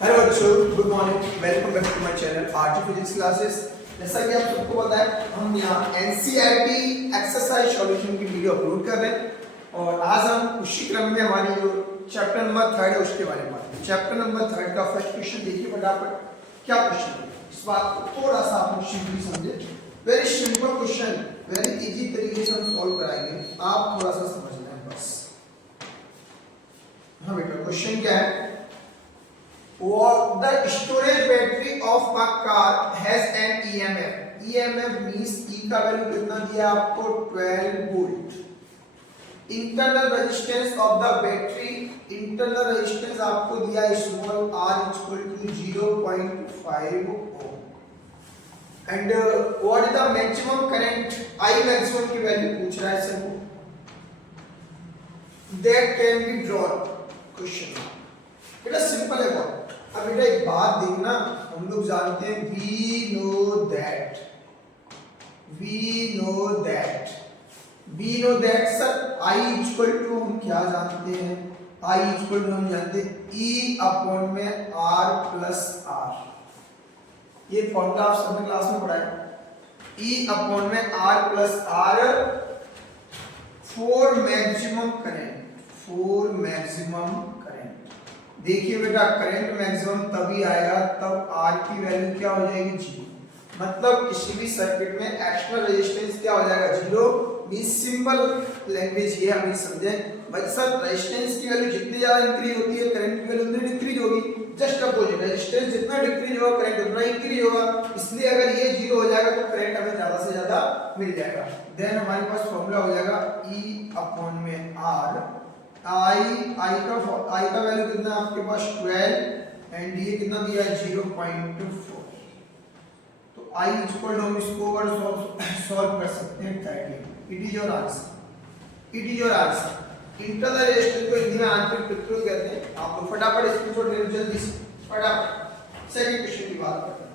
Hello बच्चों, good morning, welcome back to my channel RT physics classes. जैसा कि आप सबको पता है, हम यहाँ एनसीईआरटी एक्सरसाइज सॉल्यूशन की वीडियो अपलोड कर रहे हैं और आज हम उसी क्रम में हमारी जो चैप्टर नंबर 3 है उसके बारे में बात करेंगे। चैप्टर नंबर 3 का फर्स्ट क्वेश्चन देखिए फटाफट। क्या क्वेश्चन है, इस बात को थोड़ा सा आप सिंपली समझे। Very simple question, very easy तरीके से हम सॉल्व कराएंगे, आप थोड़ा सा समझना है बस। हाँ बेटा, क्वेश्चन क्या है? The storage battery of a car has an EMF. EMF means E का वैल्यू कितना दिया आपको? 12 volt. Internal resistance of the battery, internal resistance आपको दिया small r equal to 0.5 ohm. And what is the maximum current? I maximum की value पूछ रहा है सर वो। That can be drawn. Question. बेटा सिंपल है बहुत। अब बेटा एक बात देखना, हम लोग जानते हैं we know that sir I equal to हम क्या जानते हैं? I इक्वल टू हम जानते हैं E अपॉन में R प्लस R। ये फॉर्मूला आप सबने क्लास में पढ़ा है। E अपॉन में R plus R for maximum current. देखिए बेटा, करंट मैक्सिमम तभी आएगा तब R की वैल्यू क्या हो जाएगी? 0। मतलब किसी भी सर्किट में एक्सटर्नल रेजिस्टेंस क्या हो जाएगा? 0। मींस सिंपल लैंग्वेज ये हम समझें भाई सर, रेजिस्टेंस की वैल्यू जितनी ज्यादा इंक्रीज होती है करंट की वैल्यू उतनी डिक्रीज होगी। जस्ट अपोजिट, रेजिस्टेंस जितना डिक्रीज होगा करंट उतना इंक्रीज होगा। इसलिए अगर ये 0 हो जाएगा तो करंट हमें ज्यादा से ज्यादा मिल जाएगा। देन हमारे पास फॉर्मूला हो जाएगा E अपॉन में R। I का वैल्यू कितना आपके पास? 12 एंड ये कितना दिया है? 0.4। तो I इक्वल टू हम इसको अगर सॉल्व कर सकते हैं 30। It is your answer. Internal resistance को हिंदी में आंतरिक प्रतिरोध कहते हैं। आप लोग फटाफट स्क्रीनशॉट ले लो जल्दी से, फटाफट। सेकंड क्वेश्चन की बात करते हैं।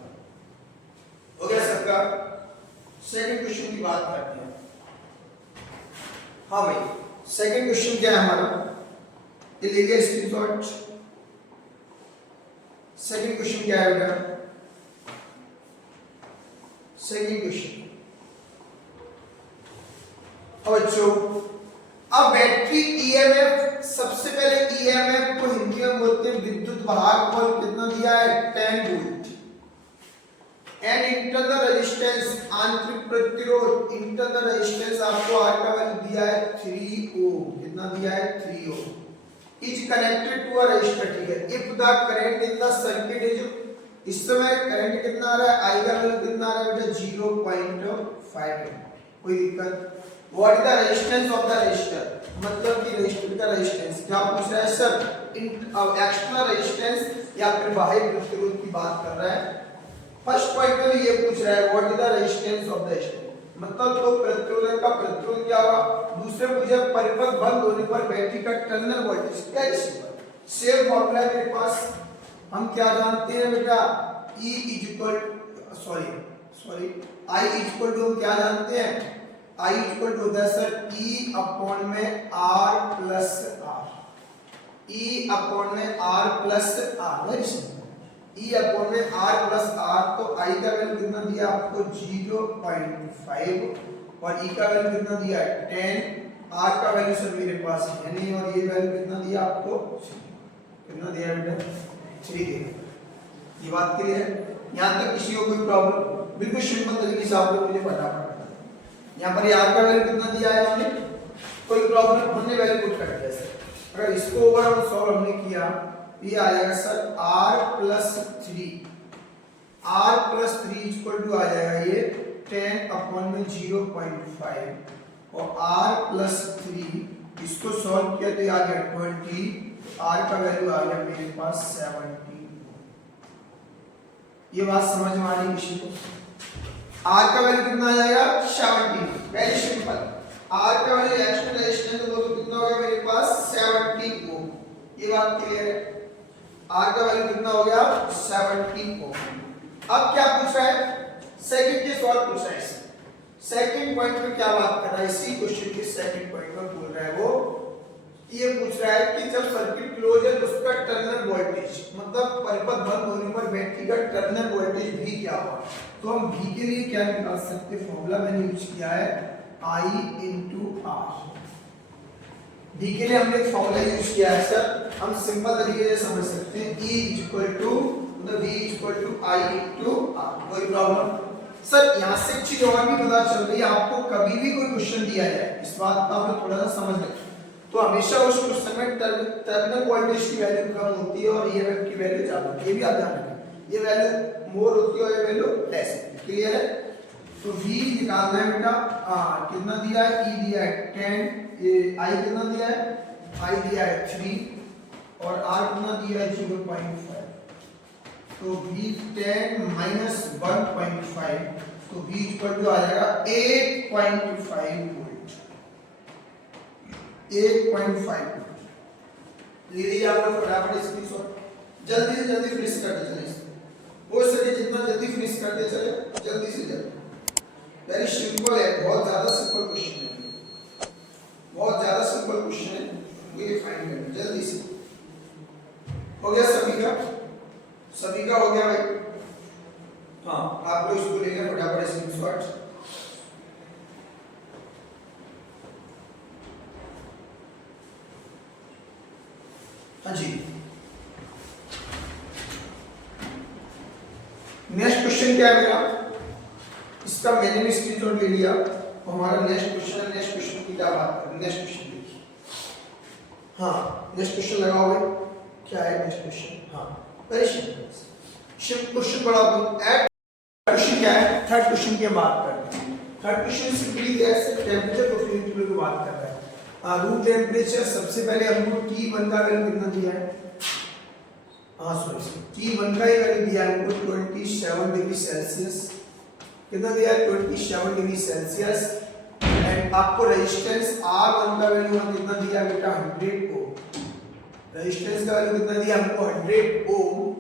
हो गया सबका? सेकंड क्वेश्चन की बात करते हैं। हाँ भाई, सेकंड क्वेश्चन क्या है हमारा? ये लीजिए स्क्रीनशॉट। सेकंड क्वेश्चन क्या है बेटा? सेकंड क्वेश्चन, और बच्चों अब बैटरी ईएमएफ, सबसे पहले ईएमएफ को हिंदी में बोलते हैं विद्युत वाहक बल। कितना दिया है? 10 वोल्ट। एंड इंटरनल रेजिस्टेंस, आंतरिक प्रतिरोध, इंटरनल रेजिस्टेंस आपको R का वैल्यू दिया है 3 ओम। कितना दिया है? 3 ohm. Is connected to a resistor. ठीक है। If the current in the circuit is, इस समय करंट कितना आ रहा है? I का वैल्यू कितना आ रहा है बेटा? 0.5। कोई दिक्कत? What is the resistance of the resistor? मतलब कि रेजिस्टर का रेजिस्टेंस क्या पूछ रहा है सर? एक्सटर्नल रेजिस्टेंस या फिर बाह्य प्रतिरोध की बात कर रहा है। फर्स्ट पॉइंट में ये पूछ रहा है what is the resistance of the resistor, मतलब तो प्रतिरोधक का प्रतिरोध क्या होगा। दूसरे पूछा परिपथ बंद होने पर बैटरी का टर्मिनल वोल्टेज क्या है? सेम फॉर्मूला है मेरे पास। हम क्या जानते हैं बेटा? I इक्वल टू हम क्या जानते हैं? I इक्वल टू होता है सर E अपॉन में R plus R। E upon में R plus R। Very simple. E upon में R प्लस R। तो I का वैल्यू कितना दिया आपको? 0.5 और E का वैल्यू कितना दिया है? 10। R का वैल्यू सर मेरे पास है नहीं, और ये वैल्यू कितना दिया आपको? कितना दिया बेटा? 3 दिया। ये बात क्लियर है? यहाँ तक किसी को कोई प्रॉब्लम? बिल्कुल सिंपल तरीके से आप लोग मुझे फटाफट बताएं। यहाँ पर R का वैल्यू कितना दिया है हमने? कोई प्रॉब्लम? हमने वैल्यू पुट कर दिया सर। अगर इसको ओवरऑल सॉल्व हमने किया, ये आ जाएगा sir R plus 3 equal to आ जाएगा ये 10 अपॉन में 0.5 और R प्लस 3 इसको सॉल्व किया तो ये आ गया 20। R का वैल्यू आ गया मेरे पास 70। ये बात समझ में आ रही किसी को? R का वैल्यू कितना आ जाएगा? 70। Very simple. R का वैल्यू एक्सटर्नल रेजिस्टेंस तो कितना हो गया मेरे पास? 70 ओम। ये बात क्लियर है? R का वैल्यू कितना हो गया? 70 ओम। अब क्या पूछ रहा है? सेकंड के सवाल पूछ रहा है। सेकंड पॉइंट में क्या बात कर रहा है? इसी क्वेश्चन के सेकंड पॉइंट में बोल रहा है वो ये पूछ रहा है कि जब सर्किट क्लोज है तो उसका टर्मिनल वोल्टेज मतलब परिपथ बंद होने पर बैटरी का टर्मिनल वोल्टेज भी क्या होगा। तो हम V के लिए क्या निकाल सकते हैं, फॉर्मूला मैंने यूज किया है I into R। V के लिए हमने एक फॉर्मूला यूज किया है सर, हम सिंपल तरीके से समझ सकते हैं E मतलब V I into R। कोई प्रॉब्लम सर। यहाँ से एक चीज और भी पता चल रही है, आपको कभी भी कोई क्वेश्चन दिया जाए इस बात का आप थोड़ा सा समझ लें, तो हमेशा उस क्वेश्चन में टर्मिनल वोल्टेज की वैल्यू कम होती है और ईएमएफ की वैल्यू ज्यादा होती है। ये भी आप ध्यान रखें, ये वैल्यू मोर होती है और ये वैल्यू लेस होती है। क्लियर है। तो V निकालना है बेटा, कितना दिया है, E दिया है 10, ये I कितना दिया है, I दिया है 3 और R कितना दिया है 0.5। तो V10 minus 1.5 तो V इक्वल टू आ जाएगा 8.5 वोल्ट। 8.5 ले लीजिए आप लोग फटाफट स्क्रीनशॉट, जल्दी से जल्दी फिनिश करते चले, हो सके जितना जल्दी फिनिश करते चले, जल्दी से जल्दी। वेरी सिंपल है, बहुत ज्यादा सिंपल क्वेश्चन है, बहुत ज्यादा सिंपल क्वेश्चन है, ये फाइंड करना जल्दी से। हो गया सभी का, सभी का हो गया भाई। हाँ आप लोग इसको ले लें फटाफट स्क्रीनशॉट। हाँ जी, नेक्स्ट क्वेश्चन क्या है मेरा, इसका मैंने भी स्क्रीनशॉट ले लिया। हमारा नेक्स्ट क्वेश्चन है, नेक्स्ट क्वेश्चन की क्या बात करें, नेक्स्ट क्वेश्चन देखिए। हाँ नेक्स्ट क्वेश्चन लगाओ भाई, क्या है नेक्स्ट क्वेश्चन। हाँ वेरी सिंपल क्वेश्चन बड़ा एट क्वेश्चन क्या है, थर्ड क्वेश्चन की बात करते हैं। Third question simply gas temperature profile की बात कर रहा है। रूम टेंपरेचर सबसे पहले हमको T1 का वैल्यू कितना दिया है, हाँ सॉरी T1 का ही वैल्यू दिया है हमको 27 डिग्री सेल्सियस। कितना दिया है 27 डिग्री सेल्सियस। एंड आपको रेजिस्टेंस R1 का वैल्यू कितना दिया है बेटा 100 ओम। रेजिस्टेंस का वैल्यू कितना दिया हमको 100 ओम।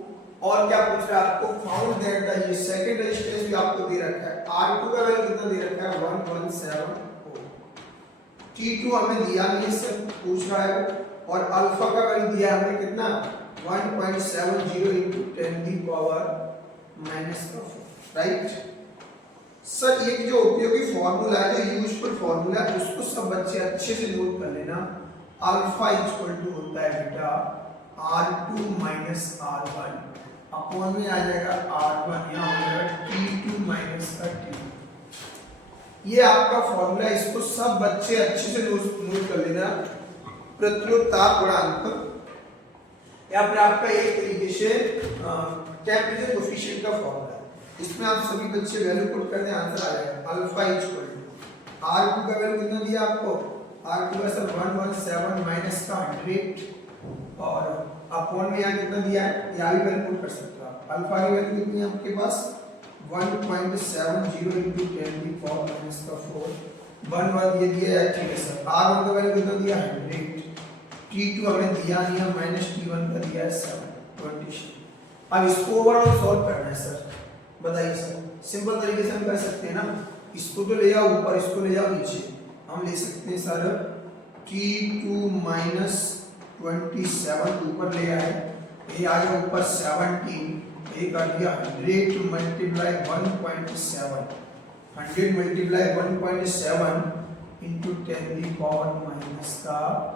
और क्या पूछ रहा है आपको, फाउंड दैट ये सेकंड रेजिस्टेंस भी आपको दे रखा है, R2 का वैल्यू कितना दे रखा है 117 ओम। T2 हमें दिया नहीं, इससे पूछ रहा है। और अल्फा का वैल्यू दिया हमने कितना 1.70 into 10 की पावर -4, राइट। सर एक जो उपयोगी फार्मूला है, जो यूजफुल फार्मूला है, उसको सब बच्चे अच्छे से नोट कर लेना। अल्फा इक्वल टू होता है बेटा R2 minus R1 अपॉन में आ जाएगा R1, यहाँ हो जाएगा T2 minus का T2। ये आपका फार्मूला, इसको सब बच्चे अच्छे से नोट कर लेना। प्रतिरोध ताप गुणांक या फिर आपका एक तरीके से टेंपरेचर कोएफिशिएंट का फार्मूला, इसमें आप सभी बच्चे वैल्यू पुट कर दें, आंसर आ जाएगा। अल्फा इक्वल टू R2 का वैल्यू कितना दिया आपको, R2 का सर 117 माइनस का 100 और अपॉन में यहाँ कितना दिया है, यहाँ भी वैल्यू पुट कर सकते हो आप। अल्फा की वैल्यू कितनी है आपके पास 1.70 into 10 की पावर -4 1 ये दिया है, ठीक है सर। R1 का वैल्यू कितना दिया है 100, T2 हमें दिया नहीं है, -T1 का दिया है 720। अब इसको ओवरऑल सॉल्व करना है सर, बताइए सर। सिंपल तरीके से हम कर सकते हैं ना, इसको तो ले जाओ ऊपर, इसको ले जाओ नीचे। हम ले सकते हैं सर T2 minus 27 ऊपर ले आए, ये आ गया ऊपर 17, ये कर दिया 100 मल्टीप्लाई 1.7, 100 मल्टीप्लाई 1.7 into 10 की पावर -4।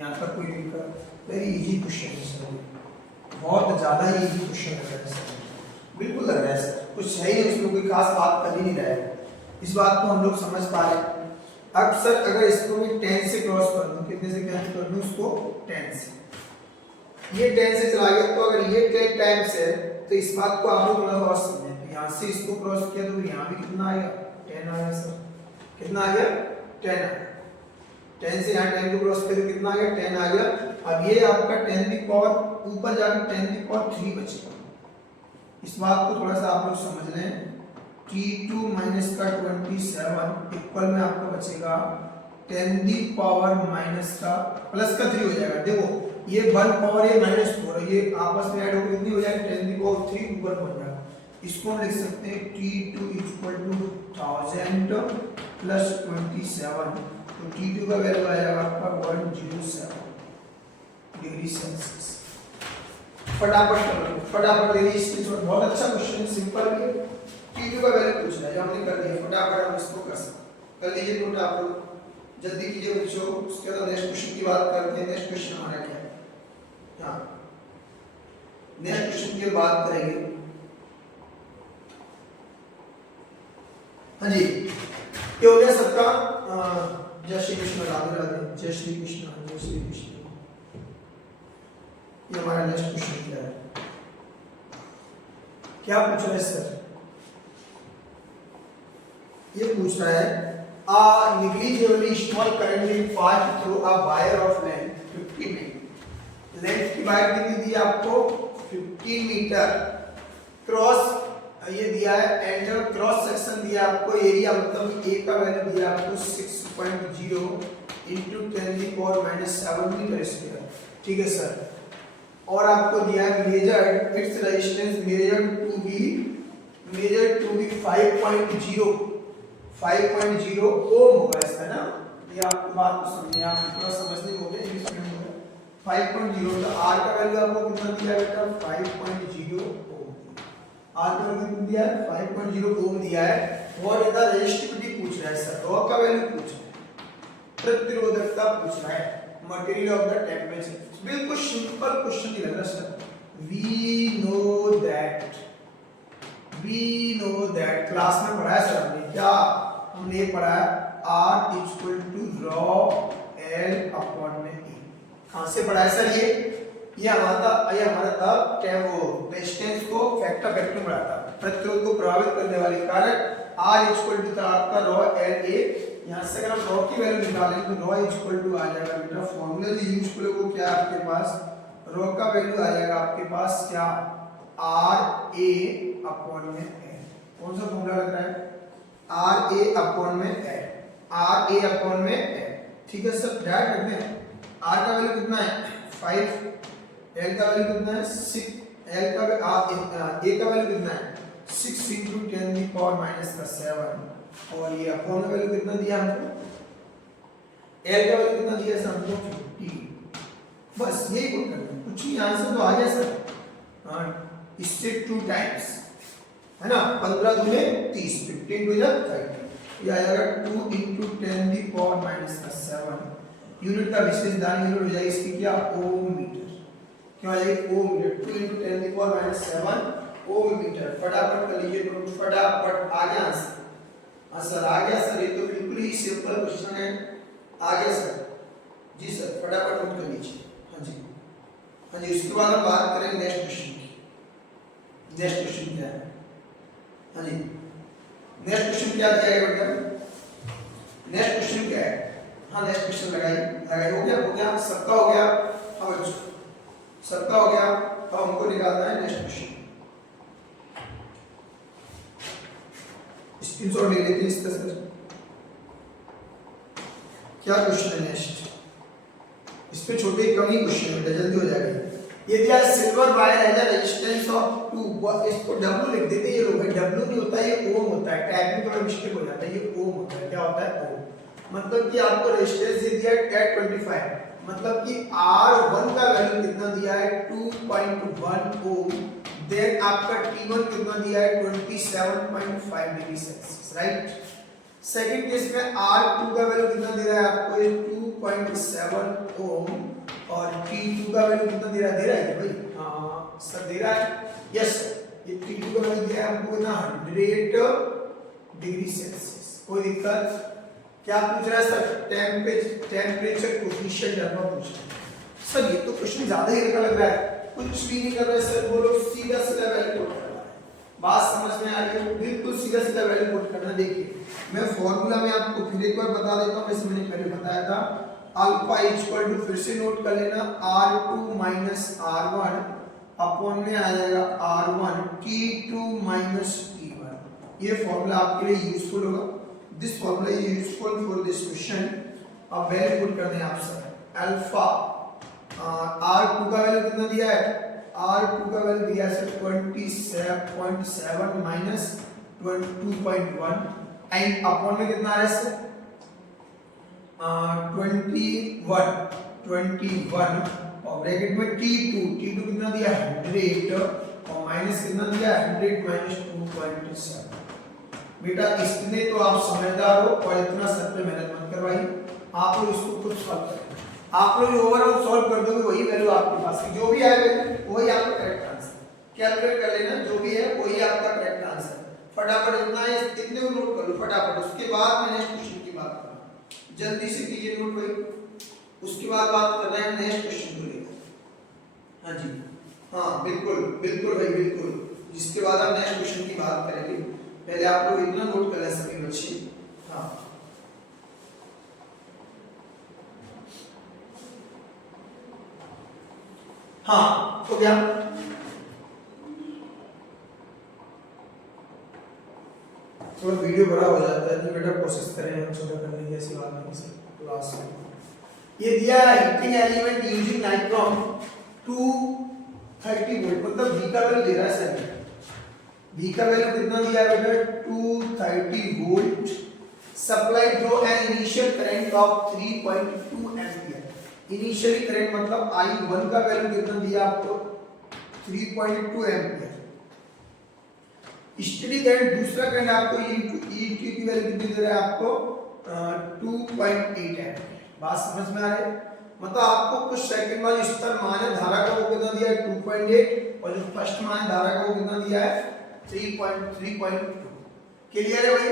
यहाँ तक कोई दिक्कत, वेरी इजी क्वेश्चन है सर, बहुत ज़्यादा ही इजी क्वेश्चन लग रहा है सर, बिल्कुल लग रहा है सर, कुछ है ही उसमें, कोई खास बात कर ही नहीं रहा है। इस बात को हम लोग समझ पा रहे हैं। अब सर अगर इसको मैं 10 से क्रॉस कर दूं, कितने से कैंसिल कर दूं इसको 10 से, ये 10 से चला गया, तो अगर ये 10 टाइम्स है तो इस बात को आप लोग थोड़ा और समझें। तो यहाँ से इसको क्रॉस किया तो यहाँ भी कितना आएगा 10 आएगा सर, कितना आ गया 10 आ गया। 10 से यहाँ 10 को क्रॉस किया तो कितना आ गया 10 आ गया। अब ये आपका 10 की पावर ऊपर जाकर 10 की पावर 3 बचेगा। इस बात को थोड़ा सा आप लोग समझ लें। T2 माइनस का 27 इक्वल में आपको बचेगा 10 की पावर माइनस का प्लस का 3 हो जाएगा। देखो ये 1 पावर ये -4 ये आपस में ऐड होकर कितनी हो जाएगी 10 की पावर 3 ऊपर पहुंच जाएगा। इसको हम लिख सकते हैं T2 इक्वल टू 1000 प्लस 27, तो तो T2 का वैल्यू आ जाएगा आपका 107 डिग्री सेल्सियस। फटाफट देखिए स्क्रीनशॉट, बहुत अच्छा क्वेश्चन है, सिंपल भी है। T2 का वैल्यू पूछ रहा है, जो हमने कर दिया, फटाफट हम इसको कर सकते कर लीजिए नोट आप लोग, जल्दी कीजिए बच्चों। उसके बाद नेक्स्ट क्वेश्चन की बात करते हैं। नेक्स्ट क्वेश्चन हमारा क्या है? हाँ, नेक्स्ट क्वेश्चन की बात करेंगे। हाँ जी, ये हो गया सबका। जय श्री कृष्ण, राधे राधे, जय श्री कृष्ण, जय श्री कृष्ण। ये हमारा नेक्स्ट क्वेश्चन क्या है? क्या पूछ रहा है सर? ये पूछ रहा है a negligibly small current will pass through a wire of length 50 metre. Length की वायर कितनी दी है आपको? 50 मीटर। क्रॉस ये दिया है, एंड क्रॉस सेक्शन दिया आपको, एरिया मतलब ए का वैल्यू दिया आपको 6.0 × 10⁻⁷ मीटर स्क्वायर। ठीक है सर। और आपको दिया है measured its resistance measured to be 5.0 ohm होगा इसका ना। ये आपको बात को समझे, आप थोड़ा समझने होंगे इंग्लिश में होगा 5.0। तो आर का वैल्यू आपको कितना दिया है बेटा? 5.0 ओम। आर का वैल्यू कितना दिया है? 5.0 ओम दिया है। और इधर रेजिस्टिविटी पूछ रहा है सर, रॉ का वैल्यू पूछ रहा है, प्रतिरोधकता पूछ रहा है, मटेरियल ऑफ द टेम्परेचर। बिल्कुल सिंपल क्वेश्चन नहीं लग रहा sir. We know that class में पढ़ा है सर हमने, क्या हमने पढ़ा है? R = rho L / E। कहां से पढ़ा है सर? ये हमारा था क्या, वो रेजिस्टेंस को फैक्टर में बढ़ाता, प्रतिरोध को प्रभावित करने वाले कारक। R = था आपका rho L A। यहां से अगर हम rho की वैल्यू निकालें तो rho = आ जाएगा बेटा, फार्मूला जो यूजफुल है वो क्या है आपके पास? rho का वैल्यू आ जाएगा आपके पास क्या? RA / में L। कौन सा फॉर्मूला लग रहा है? RA / में L। ठीक है सर, ध्यान रखना है। R का वैल्यू कितना है? 5। L का वैल्यू कितना है? 6। A का वैल्यू कितना है? 6 × 10⁻⁷। और ये अपॉन का वैल्यू कितना दिया हमको? L का वैल्यू कितना दिया सर हमको? 50। बस यही पुट करना है, कुछ नहीं, आंसर तो आ गया सर। इससे 2 टाइम्स है ना, 15 दूने 30, 15 × 30। ये आएगा 2 × 10⁻⁷। यूनिट का विशेष दान यूनिट हो जाएगी इसकी क्या? ओम मीटर। क्या हो जाएगी? ओम मीटर। 2 × 10⁻⁷ ओम मीटर। फटाफट कर लीजिए नोट, फटाफट। आ गया आंसर? सर आ गया सर, ये तो बिल्कुल ही सिंपल क्वेश्चन है। आ गया सर? जी सर, फटाफट नोट कर लीजिए। हाँ जी, हाँ जी। उसके बाद हम बात करेंगे नेक्स्ट क्वेश्चन की। नेक्स्ट क्वेश्चन क्या है? हाँ जी, नेक्स्ट क्वेश्चन क्या दिया है बेटा? नेक्स्ट क्वेश्चन क्या है? हाँ, नेक्स्ट क्वेश्चन लगाई हो गया सबका हो गया। हाँ बच्चों, सबका हो गया। अब हमको निकालना है नेक्स्ट क्वेश्चन। स्क्रीनशॉट ले लेते हैं इस तरह से। क्या क्वेश्चन है नेक्स्ट? इस पे छोटे कम ही क्वेश्चन है, जल्दी हो जाएगा। ये दिया silver wire has a resistance of 2। इसको W लिख देते हैं। ये लोग W नहीं होता, ये ओम होता है। टाइपिंग थोड़ा मिस्टेक हो जाता है, ये ओम होता है। क्या होता है? ओम। मतलब कि आपको रेजिस्टेंस ये दिया है 1025, मतलब कि R1 का वैल्यू कितना दिया है? 2.1 ओम। देन आपका T1 कितना दिया है? 27.5 degree Celsius, right. Second case में R2 का वैल्यू कितना दे रहा है आपको? ये 2.7 ओम। और T2 का वैल्यू कितना दे रहा है? दे रहा है भाई? हाँ सर, दे रहा है। यस, ये T2 का वैल्यू दिया है हमको कितना? 100 डिग्री सेल्सियस। कोई दिक्कत? क्या पूछ रहा है सर? टेम्परेचर कोफिशिएंट जानना पूछ रहा है सर। ये तो क्वेश्चन ज्यादा ही लग रहा है, कुछ भी नहीं कर रहा है सर। बोलो, सीधा वैल्यू पुट करना है। बात समझ में आ रही है? बिल्कुल सीधा वैल्यू पुट करना। देखिए, मैं फॉर्मूला में आपको फिर एक बार बता देता हूं, वैसे मैंने पहले बताया था। अल्फा इक्वल टू, फिर से नोट कर लेना, R2 माइनस R1 अपॉन में आ जाएगा R1 T2 माइनस T1। ये फॉर्मूला आपके लिए यूजफुल होगा। This formula is useful for this question. अब वैल्यू पुट करने हैं आप सर। अल्फा R2 का वैल्यू कितना दिया है? R2 का वैल्यू दिया है 27.7 माइनस 22.1 एंड अपॉन में कितना आ रहा है सर? 21 और ब्रैकेट में T2 कितना दिया 100 और माइनस कितना दिया 100 माइनस 2.7। बेटा इसमें तो आप समझदार हो और इतना सर पे मेहनत मत करवाइए, आप लोग इसको खुद सॉल्व करें। आप लोग ओवरऑल सॉल्व कर दोगे वही वैल्यू आपके पास है, जो भी आएगा वही आपका करेक्ट आंसर। कैलकुलेट कर लेना, जो भी है वही आपका करेक्ट आंसर। फटाफट इतना है, इतने को नोट कर लो फटाफट, उसके बाद मैं नेक्स्ट क्वेश्चन की बात करूंगा। जल्दी से कीजिए नोट भाई, उसके बाद बात कर रहे हैं नेक्स्ट क्वेश्चन को लेकर। हाँ जी, हाँ बिल्कुल बिल्कुल भाई बिल्कुल, जिसके बाद हम नेक्स्ट क्वेश्चन की बात करेंगे। पहले आप लोग इतना नोट कर लें सभी बच्चे। हाँ हाँ तो क्या थोड़ा वीडियो बड़ा हो जाता है तो बेटा कोशिश करें हम छोटा करने की, ऐसी बात नहीं है क्लास में। ये दिया है हीटिंग एलिमेंट यूजिंग नाइट्रोन 230 वोल्ट, मतलब V का वैल्यू दे रहा है सर। V का वैल्यू कितना दिया है बेटा 230 volt, supply through an initial current of 3.2 ampere. Initially current मतलब I1 का वैल्यू कितना दिया आपको 3.2 एम्पीयर। स्टडी करंट दूसरा करंट आपको E2 की वैल्यू कितनी दे रहा है आपको 2.8 एम्पीयर। बात समझ में आ रही है? मतलब आपको कुछ सेकंड बाद स्तर मान है धारा का वो कितना दिया है 2.8 और जो फर्स्ट मान धारा का वो कितना दिया है 3.2। क्लियर है भाई?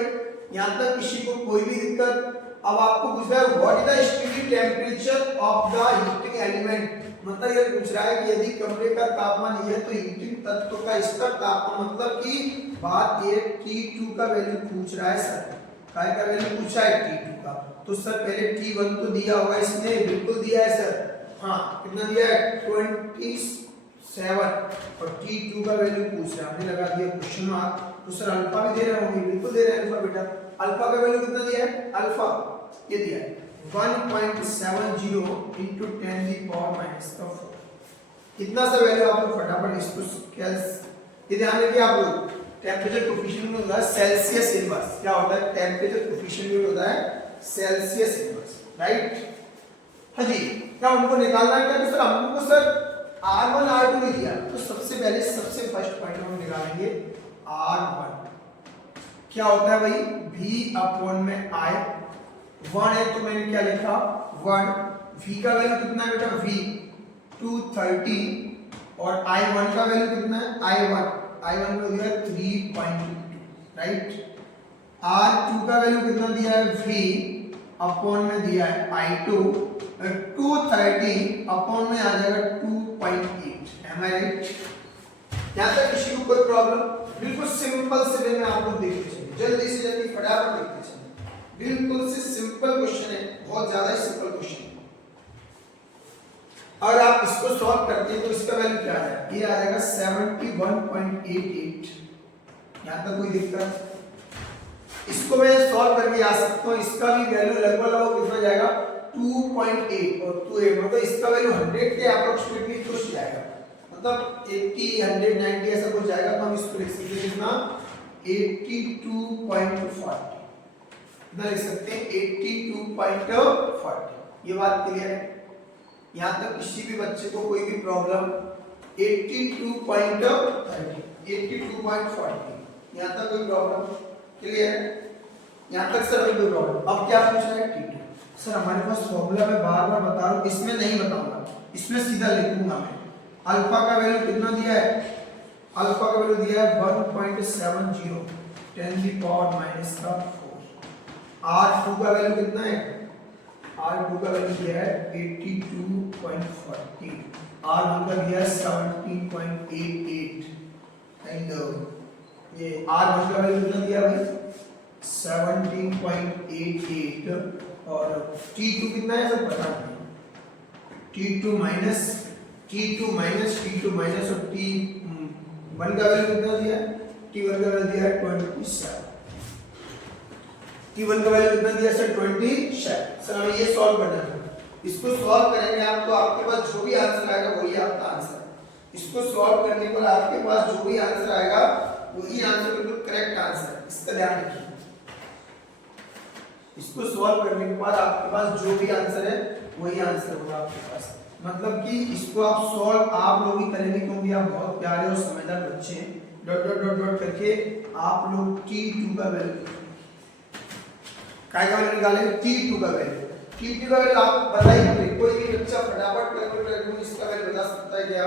यहाँ तक किसी को कोई भी दिक्कत? अब आपको पूछ रहा है what is the steady temperature of the heating element, मतलब ये पूछ रहा है कि यदि कमरे का तापमान ये है तो हीटिंग तत्व का स्तर तापमान, मतलब कि बात ये T2 का वैल्यू पूछ रहा है सर। काय का वैल्यू पूछा है T2 का, तो सर पहले T1 तो दिया होगा इसने, बिल्कुल दिया है सर। हाँ कितना दिया है 27 और T2 का वैल्यू पूछ रहा है, हमने लगा दिया क्वेश्चन मार्क। तो सर अल्फा भी दे रहे होंगे, बिल्कुल दे रहे हैं अल्फा बेटा। अल्फा का वैल्यू कितना दिया है अल्फा, ये दिया है 1.70 into 10⁻⁴। कितना सा वैल्यू आप लोग फटाफट इसको ये ध्यान रखिए आप लोग। टेम्परेचर कोफिशिएंट में होता है सेल्सियस इनवर्स, क्या होता है टेम्परेचर कोफिशिएंट में होता है सेल्सियस इनवर्स, राइट? हाँ जी, क्या उनको निकालना है क्या? तो सर हमको सर R1 R2 नहीं दिया, तो सबसे पहले सबसे फर्स्ट पॉइंट हम निकालेंगे R1। क्या होता है भाई V अपॉन में I, 1 है तो मैंने क्या लिखा 1। V का वैल्यू कितना है बेटा V 230 और I1 का वैल्यू कितना है I1 को दिया है 3.2, राइट? R2 का वैल्यू कितना दिया है V अपॉन में दिया है I2, 230 अपॉन में आ जाएगा 2.8। एम आई राइट? यहाँ तक किसी को कोई प्रॉब्लम? बिल्कुल सिंपल से वे में आप लोग देखते चलिए, जल्दी से जल्दी फटाफट देखते चलिए। बिल्कुल से सिंपल क्वेश्चन है, बहुत ज्यादा ही सिंपल क्वेश्चन है। अगर आप इसको सॉल्व करते हैं तो इसका वैल्यू क्या है, ये आ जाएगा 71.88। यहाँ तक कोई दिक्कत? इसको मैं सॉल्व करके आ सकता हूँ, इसका भी वैल्यू लगभग कितना जाएगा 2.8 और 2.8, मतलब इसका वैल्यू 100 के अप्रोक्सीमेटली कुछ जाएगा, मतलब 80 100 90 ऐसा कुछ जाएगा। तो हम इसको लिख सकते हैं कितना 82.40, इधर लिख सकते हैं 82.40। ये बात क्लियर है? यहाँ तक किसी भी बच्चे को कोई भी प्रॉब्लम 82.40 यहाँ तक कोई प्रॉब्लम? क्लियर है? यहाँ तक सर कोई प्रॉब्लम? अब क्या पूछ रहा है T2? सर हमारे पास फॉर्मूला मैं बार बार बता रहा हूँ, इसमें नहीं बताऊंगा, इसमें सीधा लिखूंगा मैं। अल्फा का वैल्यू कितना दिया है? अल्फा का वैल्यू दिया है 1.70 10⁻⁴। R2 का वैल्यू कितना है? R2 का वैल्यू दिया है 82.40, R1 का दिया है 17.88 एंड ये R1 का वैल्यू कितना दिया भाई 17.88 और T2 कितना है सब पता नहीं। T2 माइनस और T1 का वैल्यू कितना दिया है? T1 का वैल्यू दिया है 27। T1 का वैल्यू कितना दिया सर 27। सर हमें ये सॉल्व करना है, इसको सॉल्व करेंगे आप तो आपके पास जो भी आंसर आएगा वही आपका आंसर। इसको सॉल्व करने पर आपके पास जो भी आंसर आएगा वही आंसर बिल्कुल करेक्ट आंसर, इसका ध्यान रखिए। इसको सॉल्व करने के बाद आपके पास जो भी आंसर है वही आंसर होगा आपके पास। मतलब कि इसको आप सॉल्व आप लोग ही करेंगे क्योंकि आप बहुत प्यारे और समझदार बच्चे हैं। डॉट डॉट डॉट डॉट करके आप लोग t2 का वैल्यू काय का वैल्यू निकालें, t2 का वैल्यू। t2 का वैल्यू आप बताइए, कोई भी बच्चा फटाफट कैलकुलेट करके इसका वैल्यू बता सकता है क्या?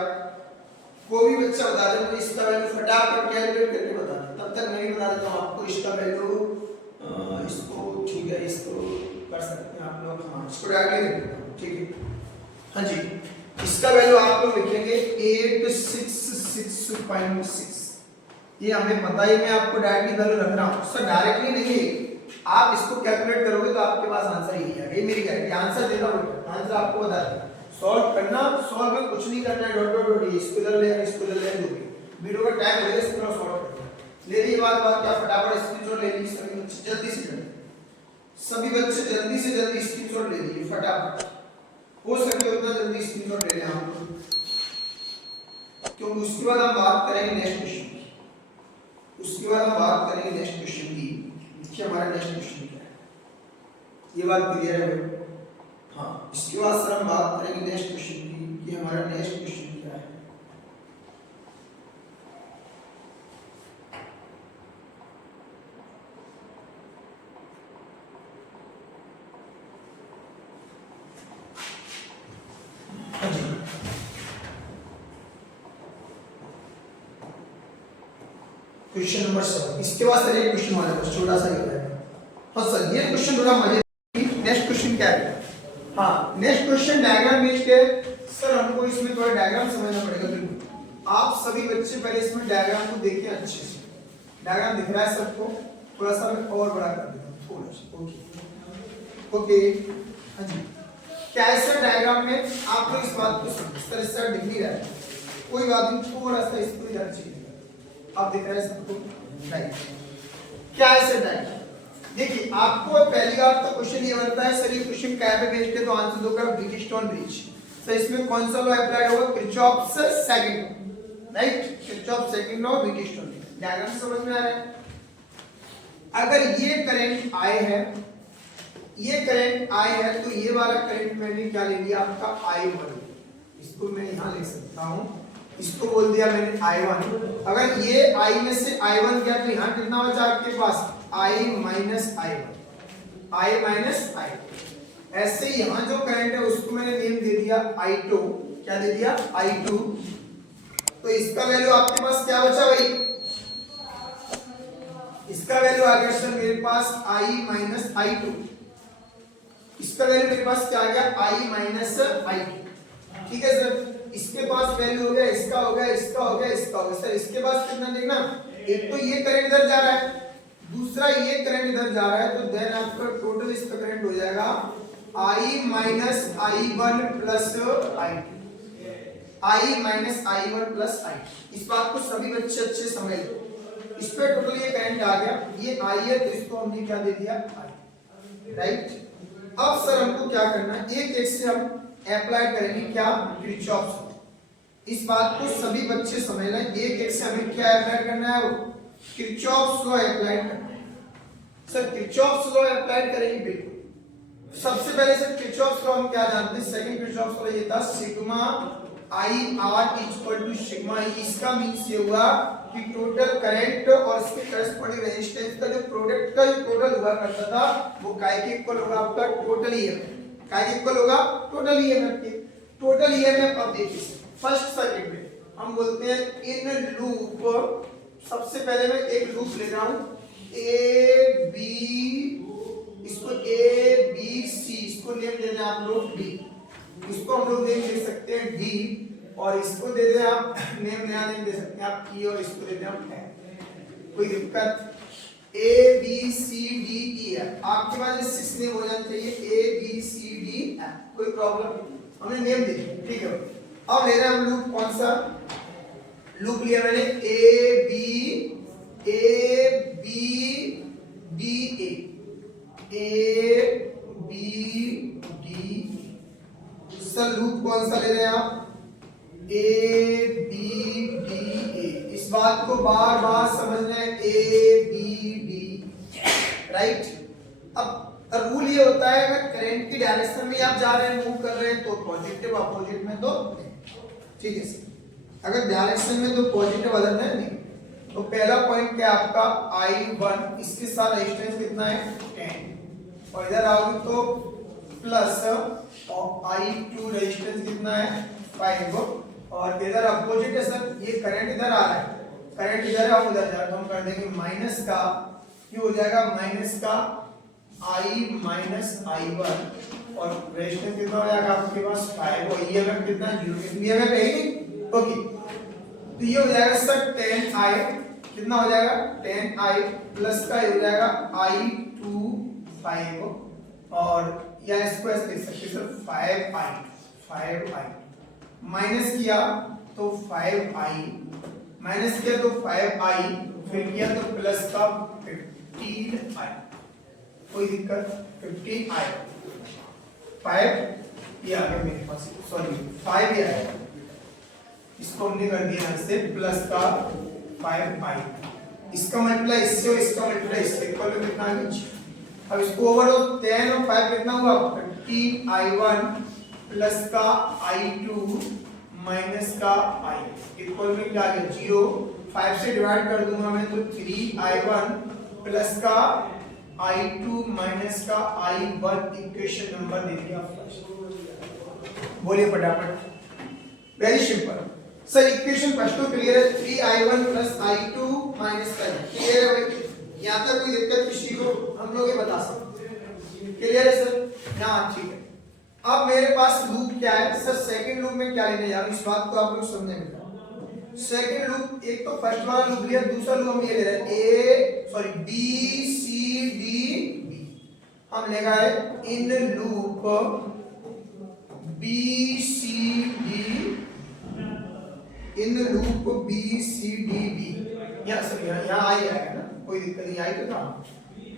कोई भी बच्चा बता दे मुझे इसका वैल्यू फटाफट कैलकुलेट करके बता दे। तब तक मैं भी बता देता हूं आपको इसका वैल्यू। इसको ठीक है, इसको कर सकते हैं आप लोग। हाँ, इसको डायरेक्टली ठीक है। हाँ जी, इसका वैल्यू आप लोग लिखेंगे 866.6। ये हमें पता है, मैं आपको डायरेक्टली वैल्यू रख रहा हूँ, सर डायरेक्टली नहीं है। आप इसको कैलकुलेट करोगे तो आपके पास आंसर ही आएगा, ये मेरी गारंटी। आंसर देना होगा, आंसर आपको बता दें। सॉल्व करना, सॉल्व में कुछ नहीं करना है, डॉट डॉट डॉट इसको इधर ले इसको इधर ले दो। वीडियो का टाइम हो जाएगा, इसको सॉल्व करना। ले ली बात क्या, फटाफट स्क्रीनशॉट ले ली सभी बच्चे, जल्दी से जल्दी सभी बच्चे जल्दी से जल्दी स्क्रीनशॉट ले लीजिए फटाफट, हो सके उतना जल्दी स्क्रीनशॉट ले लें आप लोग, क्योंकि उसके बाद हम बात करेंगे नेक्स्ट क्वेश्चन की। उसके बाद हम बात करेंगे नेक्स्ट क्वेश्चन की। देखिए हमारा नेक्स्ट क्वेश्चन क्या है, ये बात क्लियर है? हाँ, इसके बाद सर हम बात करेंगे नेक्स्ट क्वेश्चन की कि हमारा नेक्स्ट क्वेश्चन क्या है। Question number 7। इसके बाद सर एक क्वेश्चन हमारे पास छोटा सा ही है। हाँ सर, ये क्वेश्चन थोड़ा मजेदार। नेक्स्ट क्वेश्चन क्या है? हाँ, नेक्स्ट क्वेश्चन डायग्राम बेस्ड है। सर हमको इसमें थोड़ा डायग्राम समझना पड़ेगा। बिल्कुल आप सभी बच्चे पहले इसमें डायग्राम को देखिए अच्छे से। डायग्राम दिख रहा है सबको? थोड़ा सा मैं और बड़ा कर देता हूँ थोड़ा सा। ओके ओके, हाँ जी। कैसे डायग्राम में आप लोग इस बात को समझ, सर इस तरह दिख नहीं रहा है, कोई बात नहीं, थोड़ा सा इसको इधर चाहिए। आप दिख रहा है सबको? राइट। क्या है सर डायग्राम? देखिए आपको पहली बात तो क्वेश्चन ये बनता है, सर ये क्वेश्चन क्या पे बेस्ड है, तो आंसर दोगा ब्रिजस्टोन ब्रिज। सर इसमें कौन सा लॉ अप्लाई होगा? Kirchhoff's second law, right? Kirchhoff second law, Bridgestone. Diagram से समझ में आ रहा है? अगर ये करंट आई है, ये करंट आई है, तो ये वाला करंट मैंने क्या ले लिया आपका I1। इसको मैं यहां लिख सकता हूं, इसको बोल दिया मैंने I1। अगर ये I में से I1 गया तो यहाँ कितना बचा आपके पास? I minus I1, I minus I1। ऐसे यहाँ जो करंट है उसको मैंने नेम दे दिया I2। क्या दे दिया? I2। तो इसका वैल्यू आपके पास क्या बचा भाई? इसका वैल्यू आ गया सर मेरे पास I माइनस I2। इसका वैल्यू मेरे पास क्या आ गया? I minus I2। ठीक है सर, इसके पास वैल्यू हो गया, इसका हो गया, इसका हो गया, इसका हो गया। सर इसके पास कितना देखना, एक तो ये करंट इधर जा रहा है, दूसरा ये करंट इधर जा रहा है, तो देन आपका टोटल इसका करंट हो जाएगा I minus I1 plus I2। I minus I1 plus I2। इस बात को सभी बच्चे अच्छे समझ लो। इस पे टोटल ये करंट आ गया, ये I है तो इसको हमने क्या दे दिया? I, right? अब सर हमको क्या करना है, एक से हम अप्लाई करेंगे क्या? किरचॉफ्स। इस बात को सभी बच्चे समझ लें, एक से हमें क्या अप्लाई करना है? वो किरचॉफ्स लॉ अप्लाई करना है। सर किरचॉफ्स लॉ अप्लाई करेंगे बिल्कुल। सबसे पहले सर किरचॉफ्स लॉ हम क्या जानते हैं? सेकंड किरचॉफ्स लॉ ये था sigma I R equal to sigma E। इसका मींस ये हुआ कि टोटल करंट और इसके करस्पॉन्डिंग रेजिस्टेंस का जो प्रोडक्ट का जो टोटल हुआ करता था वो काय के इक्वल होगा? आपका टोटल ईएमएफ। काय के इक्वल होगा? टोटल ईएमएफ के। टोटल ईएमएफ अब देखिए फर्स्ट सर्किट में हम बोलते हैं इन लूप। सबसे पहले मैं एक लूप ले रहा हूं, ए बी, इसको ए बी सी, इसको नेम दे दें आप लोग डी, इसको हम लोग नेम दे सकते हैं डी, और इसको दे दें आप नेम, नया नेम दे सकते हैं आप ई, और इसको दे दें आप एफ। कोई दिक्कत? A B C D E F, आपके पास ये 6 नेम हो जाने चाहिए, A B C D F, कोई प्रॉब्लम? हमने नेम दे दिया, ठीक है। अब ले रहे हैं हम लूप, कौन सा लूप लिया मैंने? A B D A B D. Sir loop कौन सा ले रहे हैं आप? A B D A. इस बात को बार बार समझना है, ए बी डी, राइट? अब और रूल ये होता है अगर करंट की डायरेक्शन में आप जा रहे हैं, मूव कर रहे हैं तो पॉजिटिव, अपोजिट में तो ठीक है सर। अगर डायरेक्शन में तो पॉजिटिव अदर है नहीं। तो पहला पॉइंट क्या आपका I1, इसके साथ रेजिस्टेंस कितना है 10, और इधर आओगे तो प्लस और I2 रेजिस्टेंस कितना है 5, और इधर अपोजिट है सर, ये करंट इधर आ रहा है, करंट इधर है, उधर जा रहा है, तो हम कर देंगे माइनस का, ये हो जाएगा माइनस का I माइनस I1, और रेजिस्टेंस कितना हो जाएगा आपके पास 5, और ईएमएफ कितना है 0, ईएमएफ है ही नहीं, ओके। तो ये हो जाएगा सर 10I, कितना हो जाएगा 10I प्लस का हो जाएगा I2 5, और या इसको ऐसे लिख सकते सर 5I माइनस किया तो 5I, माइनस किया तो 5I, फिर किया तो प्लस का 15I, कोई दिक्कत 15I, 5 ये आ गया मेरे पास, सॉरी 5 ये आया, इसको हमने कर दिया इससे प्लस का 5I, इसका मल्टीप्लाई इससे और इसका मल्टीप्लाई इससे, इक्वल टू कितना आ गया। अब इसको ओवरऑल 10 और 5 कितना हुआ 15I1 प्लस का I2 माइनस का I, इक्वल में क्या आ गया 0, 5 से डिवाइड कर दूंगा मैं तो 3I1 प्लस का I2 माइनस का I1, इक्वेशन नंबर दे दिया फर्स्ट। बोलिए फटाफट, very simple sir, equation first तो क्लियर है, 3I1 प्लस I2 माइनस का, क्लियर है भाई, यहाँ तक कोई दिक्कत किसी को हम लोग ये बता सकते हैं, क्लियर है सर, हाँ ठीक है। अब मेरे पास लूप क्या है सर, सेकंड लूप में क्या लेने जा रहा हूं, इस बात को आप लोग समझेंगे। सेकंड लूप, एक तो फर्स्ट वाला लूप लिया, दूसरा लूप हम ये ले रहे हैं बी सी डी बी, हम लेगा है इन लूप बी सी डी, इन loop B C D B, यहाँ सर यहाँ आ ही आएगा ना, कोई दिक्कत नहीं आई तो था,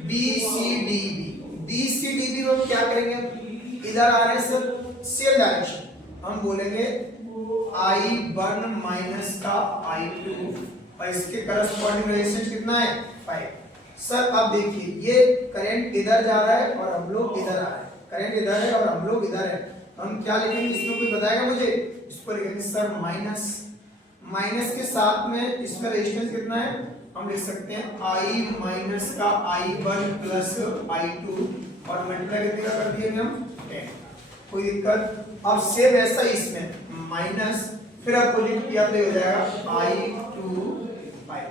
बी सी डी बी हम क्या करेंगे, इधर आ रहे हैं सर सेम डायरेक्शन, हम बोलेंगे I1 माइनस का I2, और इसके करस्पॉन्डिंग रेजिस्टेंस कितना है 5। सर अब देखिए ये करंट इधर जा रहा है और हम लोग इधर आ रहे हैं, करंट इधर है और हम लोग इधर है, हम क्या लिखेंगे, इसमें कोई बताएगा मुझे, इसको लिखेंगे सर माइनस, माइनस के साथ में इसका रेजिस्टेंस कितना है, हम लिख सकते हैं I माइनस का I1 प्लस I2, और मल्टीप्लाई कितने का कर दिए हम 10, कोई दिक्कत। अब सेम ऐसा इसमें माइनस, फिर अपोजिट किया तो हो जाएगा I2 5,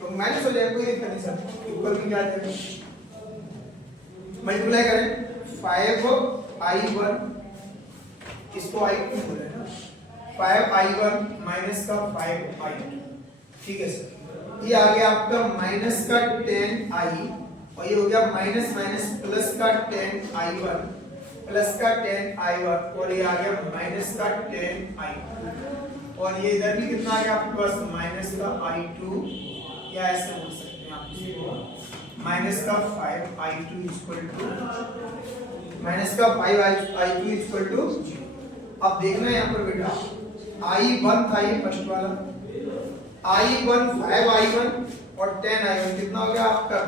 तो माइनस हो जाएगा, कोई दिक्कत नहीं सर, इक्वल में क्या आ जाएगा, मल्टीप्लाई करें 5I1, इसको I2 बोले ना, 5I1 माइनस का 5I2, ठीक है सर। ये आ गया आपका माइनस का 10I, और ये हो गया माइनस माइनस प्लस का 10I1 प्लस का 10I1, और ये आ गया माइनस का 10I2, और ये इधर भी कितना आ गया आपके पास माइनस का I2, या ऐसे बोल सकते हैं आप माइनस का 5I2 इक्वल टू माइनस का 5I2 इक्वल टू 0। अब देखना है यहाँ पर बेटा I1 था ये फर्स्ट वाला, I1 5I1 और 10I1 कितना हो गया आपका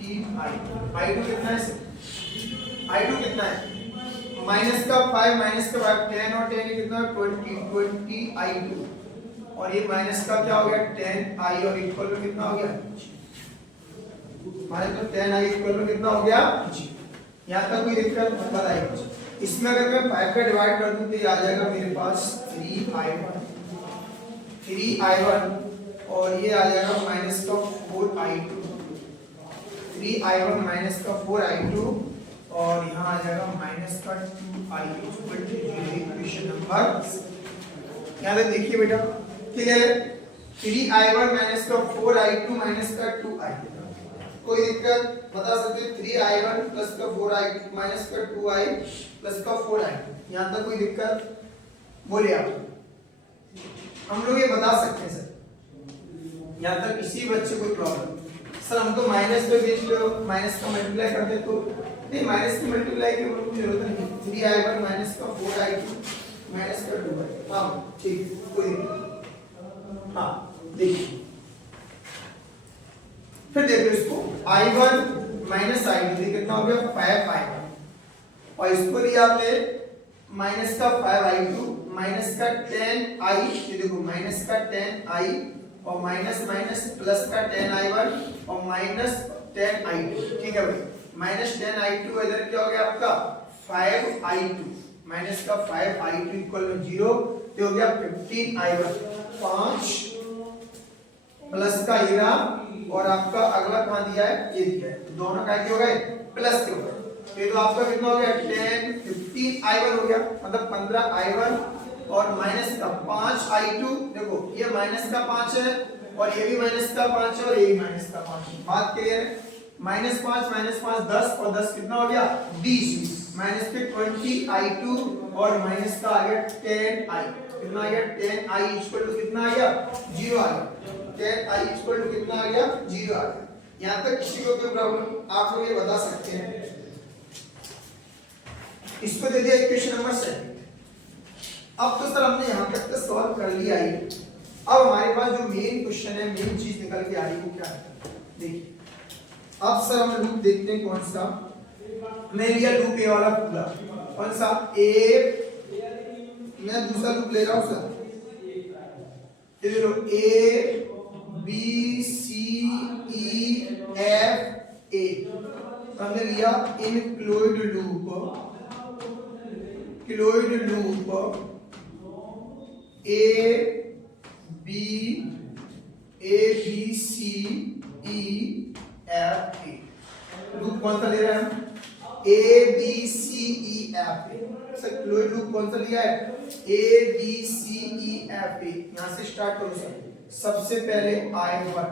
15I2, I2 कितना है, I2 कितना है माइनस का 5 माइनस का 5, 10 और 10 कितना है 20I2, और ये माइनस का क्या हो गया 10I, और इक्वल में कितना हो गया माइनस तो 10I इक्वल में कितना हो गया, यहाँ तक कोई दिक्कत बताइए। इसमें अगर मैं 5 का डिवाइड कर दूं तो ये आ जाएगा मेरे पास 3I1, और ये आ जाएगा माइनस का 4I2, 3I1 माइनस का 4I2, और यहाँ आ जाएगा माइनस का 2I, इक्वेशन नंबर, यहाँ तक देखिए बेटा क्लियर है, 3I1 माइनस का 4I2 माइनस का 2I, कोई दिक्कत बता सकते हैं 3I1 प्लस का 4I माइनस का 2I प्लस का 4I, यहाँ तक कोई दिक्कत बोलिए आप, हम लोग ये बता सकते हैं सर, यहाँ तक किसी बच्चे कोई प्रॉब्लम सर, हम तो माइनस पे बेस माइनस का मल्टीप्लाई करते तो नहीं, माइनस की मल्टीप्लाई की जरूरत नहीं, 3I1 माइनस का 4I2 माइनस का 2I, हाँ ठीक, कोई हाँ देखिए, फिर देखो इसको I1 माइनस आई टू कितना हो गया 5i1 और इसको लिया आपने माइनस का 5i2 माइनस का 10i, ये देखो माइनस का 10i और माइनस माइनस प्लस का 10i1 और माइनस 10i2, ठीक है भाई। माइनस 10i2 इधर क्या हो गया आपका 5i2 माइनस का 5i2 इक्वल टू 0, ये हो गया 15i1 5 प्लस का 11 और आपका अगला कहां दिया है ये दिया है, तो दोनों का क्या हो गए प्लस के ऊपर, ये तो आपका कितना हो गया 10 15i1 हो गया मतलब 15i1 और माइनस का 5i2, देखो ये माइनस का 5 है और ये भी माइनस का 5 है और ये भी माइनस का 5 है, बात क्लियर है। माइनस 5 10 और 10 कितना हो गया 20 माइनस के 20i2 और माइनस का आ गया 10i, कितना आ गया 10i इक्वल टू कितना आ गया 0 आ गया, 10i इक्वल टू कितना आ गया 0 आ गया। यहां तक किसी को कोई प्रॉब्लम आप लोग ये बता सकते हैं। इसको दे दिया इक्वेशन नंबर 7। अब तो सर हमने यहां तक तो सॉल्व कर लिया ही, अब हमारे पास जो मेन क्वेश्चन है मेन चीज निकल के आ रही है वो क्या है देखिए। अब सर हम लूप देखते हैं कौन सा, मैं लिया लूप ए वाला पूरा, कौन सा ए, मैं दूसरा लूप ले रहा हूं सर, ये लो ए B C E F A, हमने लिया include loop, closed loop A B C E F A, loop कौन सा ले रहे हैं हम A B C E F A, sir closed loop कौन सा लिया है ए बी सी ई एफ ए। यहां से स्टार्ट करो सर, सबसे पहले i1,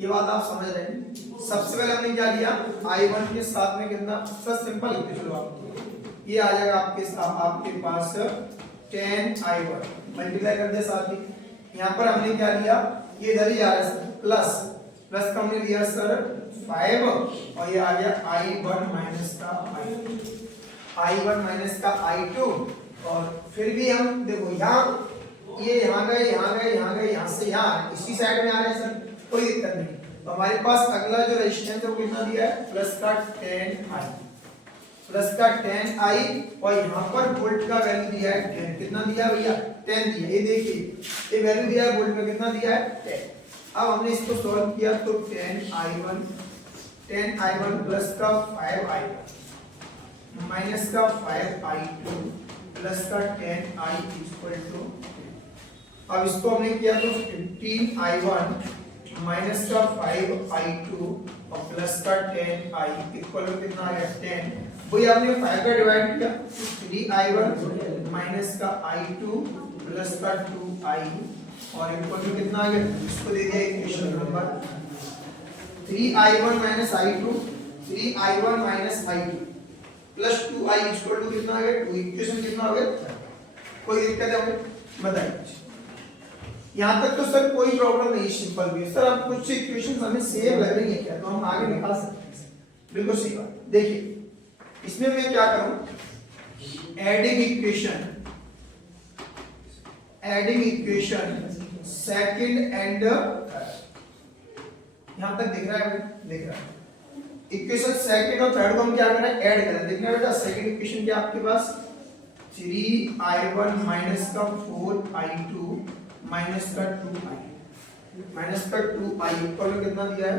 ये बात आप समझ रहे हैं। सबसे पहले हमने क्या लिया i1 के साथ में कितना, सर सिंपल लिखते चलो आप, ये आ जाएगा आपके पास 10i1 मल्टीप्लाई कर दे साथ ही, यहाँ पर हमने क्या लिया ये इधर ही आ रहा है सर प्लस का हमने लिया सर 5 और ये आ गया i1 माइनस का i2 और फिर भी हम देखो यहाँ ये यहाँ गए यहाँ से यहाँ इसी साइड में आ रहे हैं सर, कोई दिक्कत नहीं। तो हमारे पास अगला जो रेजिस्टेंस है वो कितना दिया है प्लस का 10i और यहाँ पर वोल्ट का वैल्यू दिया है 10, कितना दिया भैया 10 दिया, ये देखिए ये वैल्यू दिया है वोल्ट में कितना दिया है 10। अब हमने इसको सॉल्व किया तो 10i1 प्लस का 5i1 माइनस का 5i2 प्लस का 10i इक्वल टू, अब इसको हमने किया तो 15i1 माइनस का 5i2 और प्लस का 10i इक्वल टू कितना आ गया 10, वही आपने 5 का डिवाइड किया 3i1 माइनस का i2 प्लस का 2i और इक्वल टू कितना आ गया, इसको दे दिया equation number 3i1 minus i2 3i1 minus i2 plus 2i equal to कितना आ गया 2, इक्वेशन कितना हो गया, कोई दिक्कत है हमें बताइए। यहां तक तो सर कोई प्रॉब्लम नहीं, सिंपल भी सर, आप कुछ इक्वेशंस हमें सेम लग रही है क्या तो हम आगे निकाल सकते हैं, बिल्कुल सही बात। देखिए इसमें मैं क्या करूं एडिंग इक्वेशन सेकंड एंड यहां तक दिख रहा है, दिख रहा है इक्वेशन सेकंड और थर्ड को हम क्या कर रहे हैं ऐड कर रहे हैं। देखना बेटा सेकंड इक्वेशन क्या आपके पास 3i1 माइनस का 4i2 माइनस का 2i इक्वल टू कितना दिया है,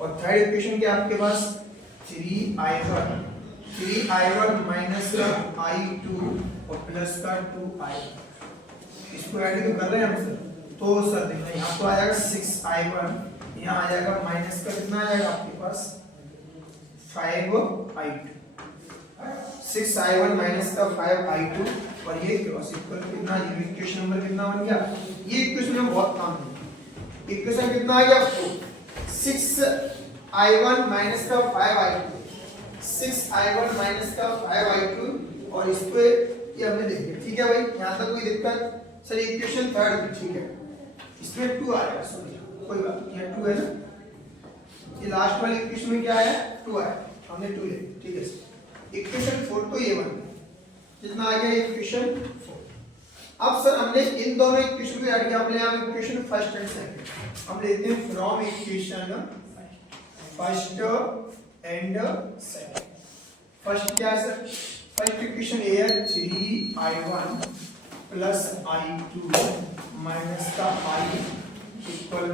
और थर्ड इक्वेशन क्या आपके पास 3i1 माइनस का i2 और प्लस का 2i, इसको ऐड तो कर रहे हैं हम सर, तो सर देखना यहाँ तो आ जाएगा 6i1, यहाँ आ जाएगा माइनस का कितना आ जाएगा आपके पास 5i2, 6i1 माइनस का 5i2 और ये इक्वल कितना, ये इक्वेशन नंबर कितना बन गया, ये इक्वेशन में बहुत काम है। इक्वेशन कितना आ गया 6i1 माइनस का 5i2, 6i1 माइनस का 5i2 और इस पे ये हमने देख लिया, ठीक है भाई, यहाँ तक कोई दिक्कत सर। इक्वेशन थर्ड भी ठीक है, इसमें 2 आएगा, सॉरी कोई बात नहीं, ये 2 है ना, ये लास्ट वाली इक्वेशन में क्या आया 2 आया, हमने 2 ले, ठीक है। इक्वेशन 4 तो ये बन गया, कितना आ गया इक्वेशन 4। अब सर हमने इन दोनों इक्वेशन को ऐड किया, हमने यहाँ इक्वेशन फर्स्ट एंड सेकंड हम लेते हैं from equation first and second. First क्या है सर? फर्स्ट इक्वेशन ये है 3i1 प्लस i2 माइनस का i इक्वल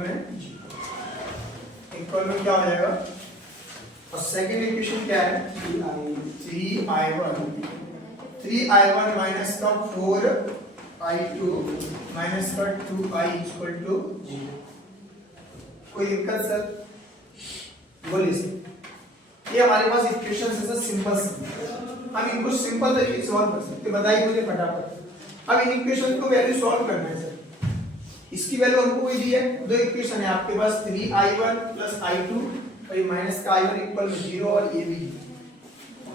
में क्या हो जाएगा? और सेकंड इक्वेशन क्या है? 3i1 माइनस का 4i2 माइनस का 2i इक्वल टू 0। कोई दिक्कत सर? बोलिए सर। ये हमारे पास इक्वेशन है सर, सिंपल हम इनको सिंपल तरीके से सॉल्व कर सकते हैं। बताइए मुझे फटाफट। अब इन इक्वेशन को वैल्यू सॉल्व करना है सर। इसकी वैल्यू हमको कोई दी है, दो इक्वेशन है आपके पास 3i1 प्लस i2 और ये माइनस का i1 इक्वल में 0 और ये भी।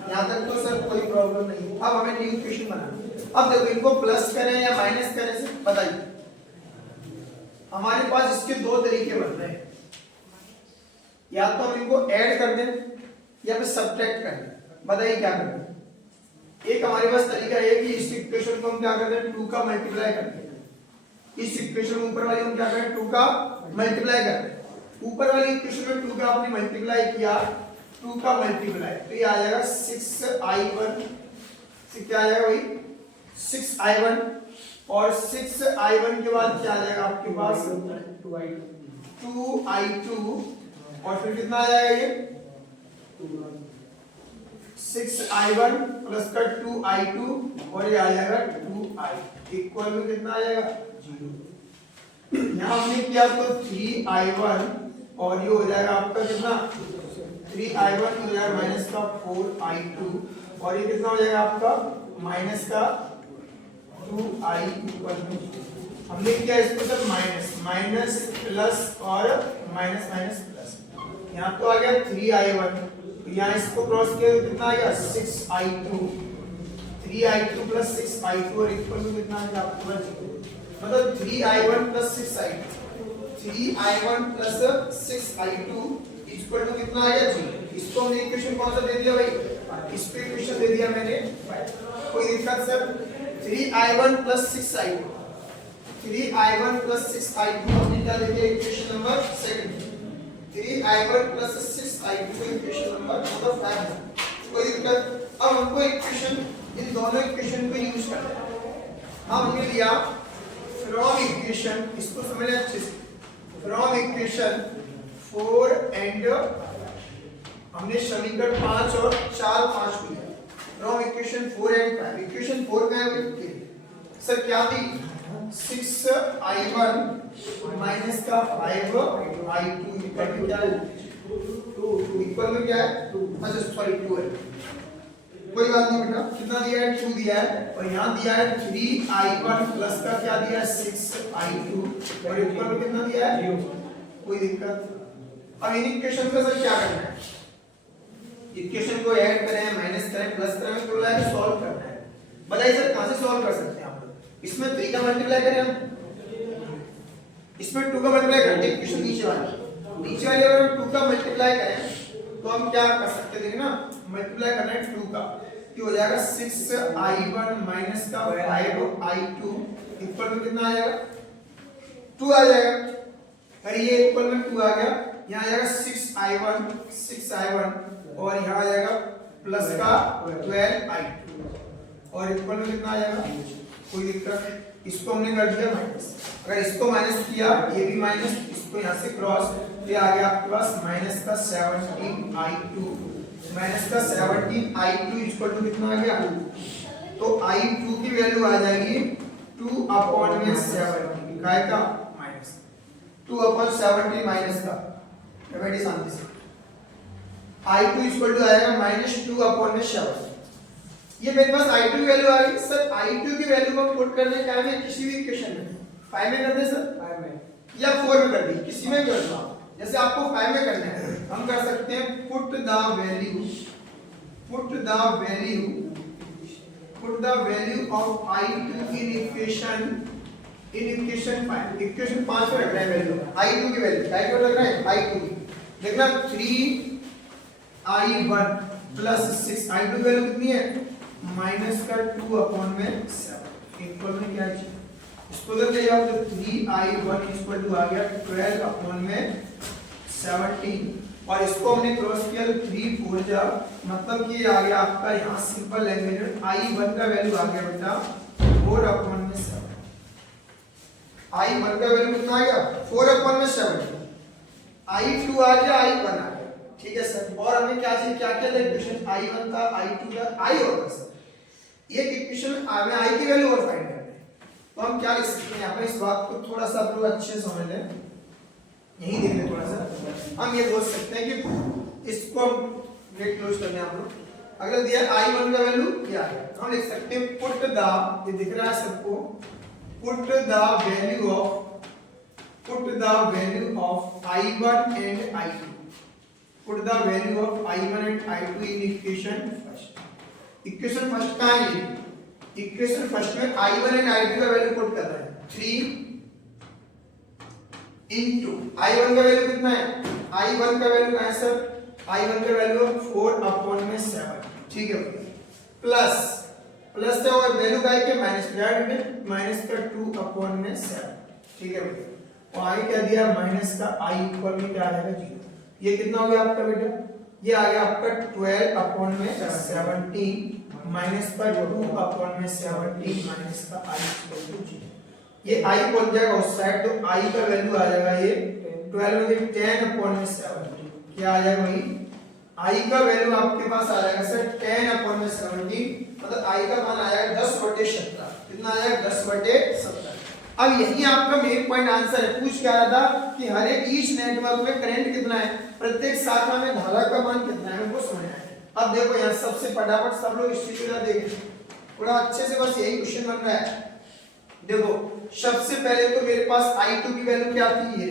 यहां तक तो सर कोई प्रॉब्लम नहीं। अब हमें न्यू इक्वेशन बनाना है। अब देखो इनको प्लस करें या माइनस करें सर, बताइए। हमारे पास इसके दो तरीके बन रहे हैं, या तो हम इनको ऐड कर दें या फिर सब्ट्रैक्ट कर दें। बताइए क्या करना है? एक हमारे पास तरीका है कि इस इक्वेशन को हम क्या कर दें, 2 का मल्टीप्लाई कर दें। इस इक्वेशन ऊपर वाली हम क्या करें, 2 का मल्टीप्लाई कर दें। ऊपर वाली इक्वेशन में 2 का आपने मल्टीप्लाई किया, 2 का मल्टीप्लाई तो ये आ जाएगा 6i1। क्या आ जाएगा भाई? 6i1 और 6i1 के बाद क्या आ जाएगा आपके पास? 2i2 और फिर कितना आ जाएगा ये? 6i1 प्लस का 2i2 और ये आ जाएगा 2i इक्वल में कितना आ जाएगा? 0। यहाँ हमने किया तो 3i1 और ये हो जाएगा आपका कितना? 3i1 हो जाएगा माइनस का 4i2 और ये कितना हो जाएगा आपका? माइनस का 2i इक्वल में। हमने किया इसको सर माइनस प्लस और माइनस माइनस प्लस। यहाँ तो आ गया 3i1, यहाँ इसको क्रॉस किया तो कितना आ गया? 6i2। 3i2 प्लस 6i2 और इक्वल में कितना आ गया आपको? मतलब 3i1 plus 6i2 3i1 plus 6i2 equal to कितना आ गया? 0। इसको हमने इक्वेशन कौन सा दे दिया भाई? इस पे इक्वेशन दे दिया मैंने। कोई दिक्कत sir? 3i1 plus 6i2 3i1 plus 6i2 हमने क्या दे दिया? Equation number second. 3i1 plus 6i2 equation number 5। कोई दिक्कत? अब हमको इक्वेशन इन दोनों इक्वेशन को यूज करना है। हमने लिया फ्रॉम इक्वेशन, इसको समझ अच्छे से, फ्रॉम इक्वेशन 4 एंड हमने समीकरण 5 और 4 5 को लिया फ्रॉम इक्वेशन 4 एंड 5। इक्वेशन 4 का है सर क्या थी? 6i1 माइनस का 5i2 इक्वल टू क्या है? 2 इक्वल में क्या है? 2। अच्छा सॉरी 2 है, कोई बात नहीं बेटा। कितना दिया है? 2 दिया है और यहाँ दिया है 3i1 प्लस का क्या दिया है? 6i2 और इक्वल में कितना दिया है? 0। कोई दिक्कत? अब इन इक्वेशन का सर क्या करना है? इक्वेशन को ऐड करें, माइनस करें, प्लस करें, तो लाके सॉल्व करना है। बताइए सर कहां से सॉल्व कर सकते हैं आप लोग? इसमें 3 का मल्टीप्लाई करें हम, इसमें 2 का मल्टीप्लाई करें। इक्वेशन नीचे वाली अगर हम 2 का मल्टीप्लाई करें तो हम क्या कर सकते हैं? देखिए ना, मल्टीप्लाई करना है 2 का, कि हो जाएगा 6i1 माइनस का 5i2 इक्वल में कितना आ जाएगा? 2 आ जाएगा। अरे ये इक्वल में 2 आ गया, यहाँ आ जाएगा 6i1 और यहाँ आ जाएगा प्लस का 12i2 और इक्वल में कितना आ जाएगा? कोई दिक्कत? इसको हमने कर दिया माइनस। अगर इसको माइनस किया, ये भी माइनस, इसको यहाँ से क्रॉस, ये आ गया आपके पास माइनस का 17i2 माइनस का 17i2 इक्वल टू कितना आ गया? तो i2 की वैल्यू आ जाएगी 2/70 काय का? माइनस 2/70 माइनस का बेटी शांति से i2 इक्वल टू आएगा -2/7। ये मेरे पास i2 की वैल्यू आ गई। सर i2 की वैल्यू को पुट करने का है किसी भी इक्वेशन में 5 में कर दे सर, 5 में या 4 में कर दी, किसी में कर दो। जैसे आपको 5 में करना है, हम कर सकते हैं put the value of i2 in equation 5। Equation 5 में रख रहे हैं वैल्यू i2 की वैल्यू i2 रख रहे हैं i2 की। देखना 3i1 प्लस 6i2 की वैल्यू कितनी है? माइनस का 2/7 इक्वल में क्या है? इसको अगर ले जाओ तो 3i1 इक्वल टू आ गया 12 अपॉन में 17 और इसको हमने क्रॉस किया तो 3 4 जा मतलब कि आ गया आपका यहाँ सिंपल लैंग्वेज में i1 का वैल्यू आ गया बेटा 4 अपॉन में 7। i1 का वैल्यू कितना आ गया 4 अपॉन में 7। i2 आ गया i1 आ गया। ठीक है सर। और हमें क्या चाहिए, क्या क्या इक्वेशन i1 का i2 का i होगा सर। एक इक्वेशन हमें i की वैल्यू और फाइंड करनी है तो हम क्या लिख सकते हैं यहाँ पे, इस बात को थोड़ा सा आप लोग अच्छे से समझ लें, यही देख लें थोड़ा सा। हम ये बोल सकते हैं कि इसको हम गेट क्लोज करने आप लोग, अगर दिया i1 का वैल्यू क्या है हम लिख सकते हैं पुट द, ये दिख रहा है सबको, put the value of i1 and i2, put the value of i1 and i2 in equation first। Equation first का है, इक्वेशन फर्स्ट में i1 एंड i2 का वैल्यू पुट कर रहे हैं 3 इनटू i1 का वैल्यू कितना है, i1 का वैल्यू क्या है सर, i1 का वैल्यू 4 अपॉन में 7। ठीक है प्लस प्लस क्या होगा वैल्यू का है माइनस में माइनस का 2 अपॉन में 7। ठीक है भैया और आई क्या दिया माइनस का i इक्वल में क्या आ जाएगा 0। ये कितना हो गया आपका बेटा, ये आ गया आपका 12 अपॉन में 17 माइनस का 2 अपॉन में 17 माइनस का i इक्वल टू 0। ये i बोल जाएगा उस साइड तो i का वैल्यू आ जाएगा ये 12 में 10 अपॉन में 17 क्या आ जाएगा भाई, i का वैल्यू आपके पास आ जाएगा सर 10 अपॉन में 17 मतलब i का मान आएगा 10/17। कितना आएगा 10/17। अब यही आपका मेन पॉइंट आंसर है। पूछ क्या रहा था कि हर एक ईच नेटवर्क में करंट कितना है, प्रत्येक शाखा में धारा का मान कितना है वो समझना है। अब देखो यहाँ सबसे फटाफट सब लोग इस चीज को देखें थोड़ा अच्छे से, बस यही क्वेश्चन बन रहा है। देखो सबसे पहले तो मेरे पास i2 की वैल्यू क्या थी, ये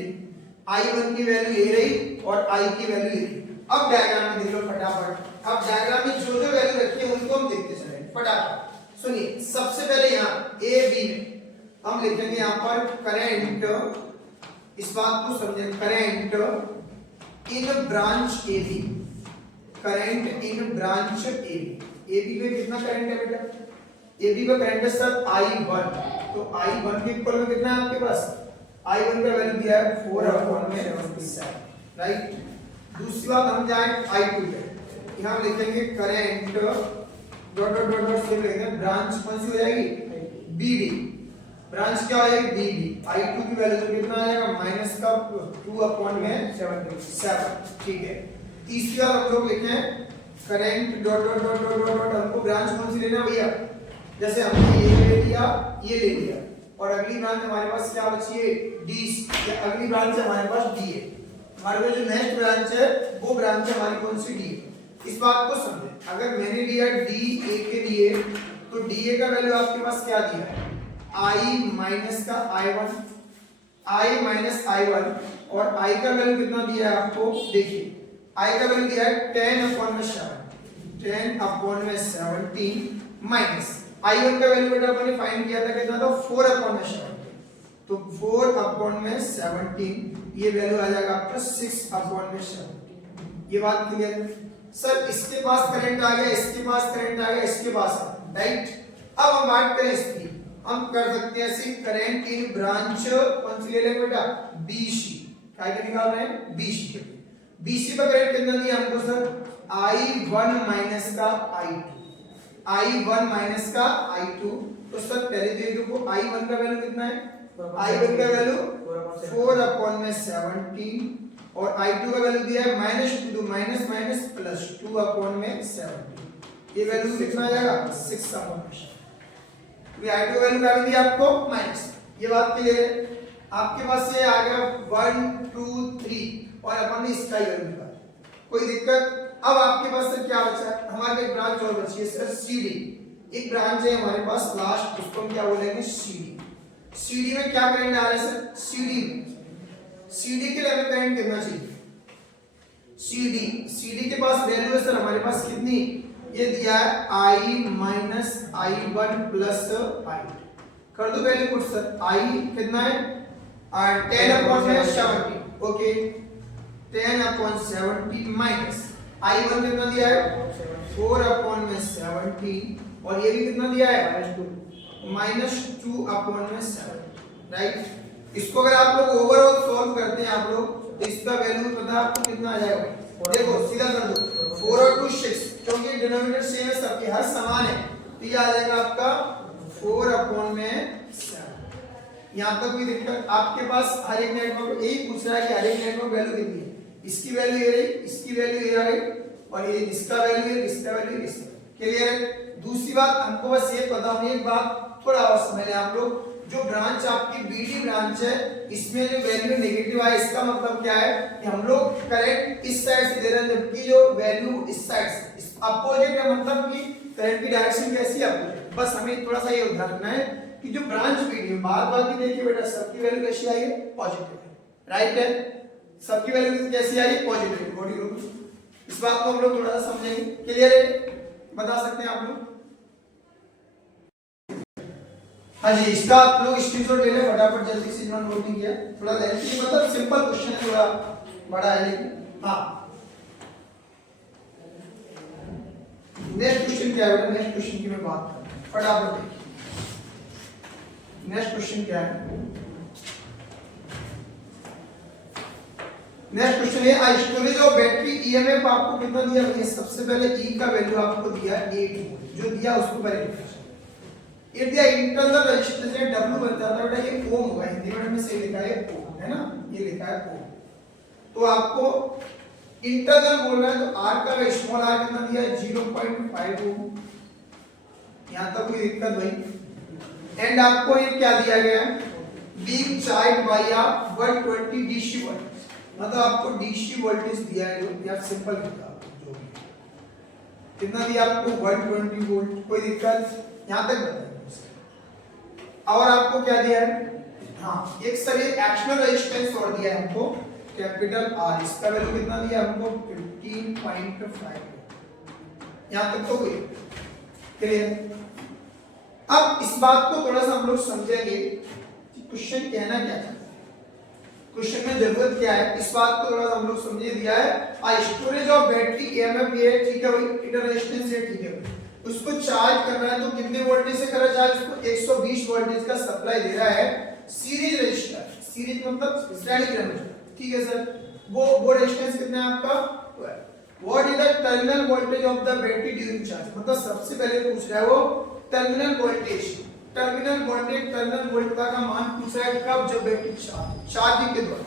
i1 की वैल्यू ये रही और i की वैल्यू ये रही। अब डायग्राम में देख लो फटाफट, अब डायग्राम में जो जो वैल्यू रखी है उनको हम देखते चले फटाफट। सुनिए सबसे पहले यहाँ a b में हम लिखेंगे यहाँ पर करंट, इस बात को समझें, current in branch AB, current in branch AB। AB में कितना करंट है बेटा, AB का करंट है सर I1, तो I1 के इक्वल में कितना है आपके पास, I1 का वैल्यू दिया है 4 अपॉन में 7 राइट। दूसरी बात हम जाए I2 पे, यहाँ लिखेंगे current dot dot dot dot से लिखेंगे ब्रांच कौन सी हो जाएगी BD, ब्रांच क्या है BD। I2 की वैल्यू कितना आएगा माइनस का 2 अपॉन में 7। ठीक है तीसरी बार हम लोग लिखें current dot dot dot dot dot, हमको ब्रांच कौन सी लेना भैया, जैसे हमने ये ले लिया ये ले लिया और अगली ब्रांच हमारे पास क्या बची है D, अगली ब्रांच हमारे पास D है, हमारे पास जो नेक्स्ट ब्रांच है वो ब्रांच हमारी कौन सी D है। इस बात को समझें, अगर मैंने लिया DA के लिए तो DA का वैल्यू आपके पास क्या दिया है I माइनस का I1, I माइनस I1 और I का वैल्यू कितना दिया है आपको, देखिए I का वैल्यू दिया है 10 अपॉन में 7, 10 अपॉन में 17 माइनस I1 का वैल्यू बेटा अपने फाइंड किया था कितना था 4 अपॉन में 17, तो 4 अपॉन में 17 ये वैल्यू आ जाएगा आपका 6 अपॉन में 17। ये बात क्लियर है सर। इसके पास करंट आ गया, इसके पास करंट आ गया, इसके पास राइट। अब हम बात करें इसकी, हम कर सकते हैं ऐसी करंट इन ब्रांच कौन सी ले लेंगे बेटा BC, क्या निकाल रहे हैं BC। BC का करंट कितना दिया हमको सर I1 माइनस का I2, I1 माइनस का I2। तो सर पहले देखो I1 का वैल्यू कितना है, I1 का वैल्यू 4 अपॉन में 17 और I2 का वैल्यू दिया है -2 माइनस माइनस प्लस 2 अपॉन में 17। ये वैल्यू कितना आ जाएगा 6 अपॉन में 17। I2 का वैल्यू क्या दिया आपको माइनस। ये बात क्लियर है, आपके पास ये आ गया 1 2 3 और अपन ने इसका वैल्यू निकाला, कोई दिक्कत। अब आपके पास सर क्या बचा, हमारे एक ब्रांच और बची है सर CD, एक ब्रांच है हमारे पास लास्ट, उसको हम क्या बोलेंगे CD। CD में क्या करंट आ रहा है सर, CD के लिए हमें करंट कितना चाहिए, CD के पास वैल्यू है सर हमारे पास कितनी, ये दिया है I minus I1 plus I। कर दो वैल्यू पुट सर, I कितना है 10 अपॉन में 70, ओके 10 अपॉन 70 माइनस I1 कितना दिया है 4 अपॉन में 17 और ये भी कितना दिया है -2/7, राइट। इसको अगर आप लोग ओवरऑल सॉल्व करते हैं आप लोग, तो इसका वैल्यू पता है आपको कितना आ जाएगा? देखो सीधा कर दो, 4 और 2 6, क्योंकि डिनोमिनेटर सेम है, सबके हर समान है, तो ये आ जाएगा आपका 4/7। यहाँ तक कोई दिक्कत? आपके पास हर एक नेटवर्क यही पूछ रहा है कि हर एक नेटवर्क वैल्यू कितनी है, इसकी वैल्यू ये रही, इसकी वैल्यू ये रही, और ये इसका वैल्यू है, इसका वैल्यू इसका। क्लियर है? दूसरी बात हमको बस ये पता होनी, एक बात थोड़ा और समझ लें आप लोग, जो ब्रांच आपकी बीडी ब्रांच है, इसमें जो वैल्यू नेगेटिव है, इसका मतलब क्या है कि हम लोग करंट इस साइड से दे रहे हैं, जबकि जो वैल्यू इस साइड से अपोजिट है, मतलब कि करंट की डायरेक्शन कैसी है अपोजिट। बस हमें थोड़ा सा ये ध्यान रखना है कि जो ब्रांच बीडी है, बार-बार की देखिए बेटा, सबकी वैल्यू कैसी आई है? पॉजिटिव है, राइट है? सबकी वैल्यू कैसी आई है? पॉजिटिव। बॉडी ग्रुप, इस बात को हम लोग थोड़ा सा समझेंगे। क्लियर है? बता सकते हैं आप लोग? हाँ जी, इसका आप लोग स्क्रीनशॉट ले लें फटाफट, जल्दी से जिन्होंने नोट नहीं किया। थोड़ा लेंथी, मतलब सिंपल क्वेश्चन है, थोड़ा बड़ा है लेकिन हाँ। नेक्स्ट क्वेश्चन क्या है बेटा? नेक्स्ट क्वेश्चन की मैं बात कर रहा हूं, फटाफट देखिए। नेक्स्ट क्वेश्चन क्या है? नेक्स्ट क्वेश्चन है स्टोरेज ऑफ बैटरी ईएमएफ आपको कितना दिया है? सबसे पहले ई का वैल्यू आपको दिया है 8 वोल्ट, जो दिया उसको पहले लिखो। ये दिया इंटरनल रेजिस्टेंस है, W बन जाता है बेटा, ये ओम होगा, हिंदी में से लिखा है ओम, है ना, ये लिखा है ओम। तो आपको इंटरनल बोल रहा है, तो R का स्मॉल r कितना दिया है? 0.5 ओम। यहां तक कोई दिक्कत भाई? एंड आपको ये क्या दिया गया है? Being charge by 120 DC volt, मतलब आपको डीसी वोल्टेज दिया है, जो आप सिंपल लिखा जो भी कितना दिया आपको? 120 वोल्ट। कोई दिक्कत? यहां तक बताइए। और आपको क्या दिया है? हाँ, एक सर ये एक्सटर्नल रेजिस्टेंस और दिया है हमको, कैपिटल R, इसका वैल्यू कितना दिया हमको? 15.5। यहां तक तो कोई क्लियर? अब इस बात को थोड़ा सा हम लोग समझेंगे कि क्वेश्चन कहना क्या है, क्वेश्चन में जरूरत क्या है, इस बात को थोड़ा हम लोग समझे। दिया है स्टोरेज ऑफ बैटरी ईएमएफ ये है, ठीक है भाई, इंटरनल रेजिस्टेंस है, ठीक है भाई। उसको चार्ज करना है तो कितने वोल्टेज से करा चार्ज? उसको 120 वोल्टेज का सप्लाई दे रहा है सीरीज रेजिस्टर, सीरीज मतलब श्रेणी क्रम, ठीक है सर। वो रेजिस्टेंस कितना है आपका? 12। What is the terminal voltage of the battery during charge, मतलब सबसे पहले पूछ रहा है वो terminal voltage, terminal voltage, terminal वोल्टता का मान पूछ रहा है कब? जब बैटरी चार्जिंग के दौरान,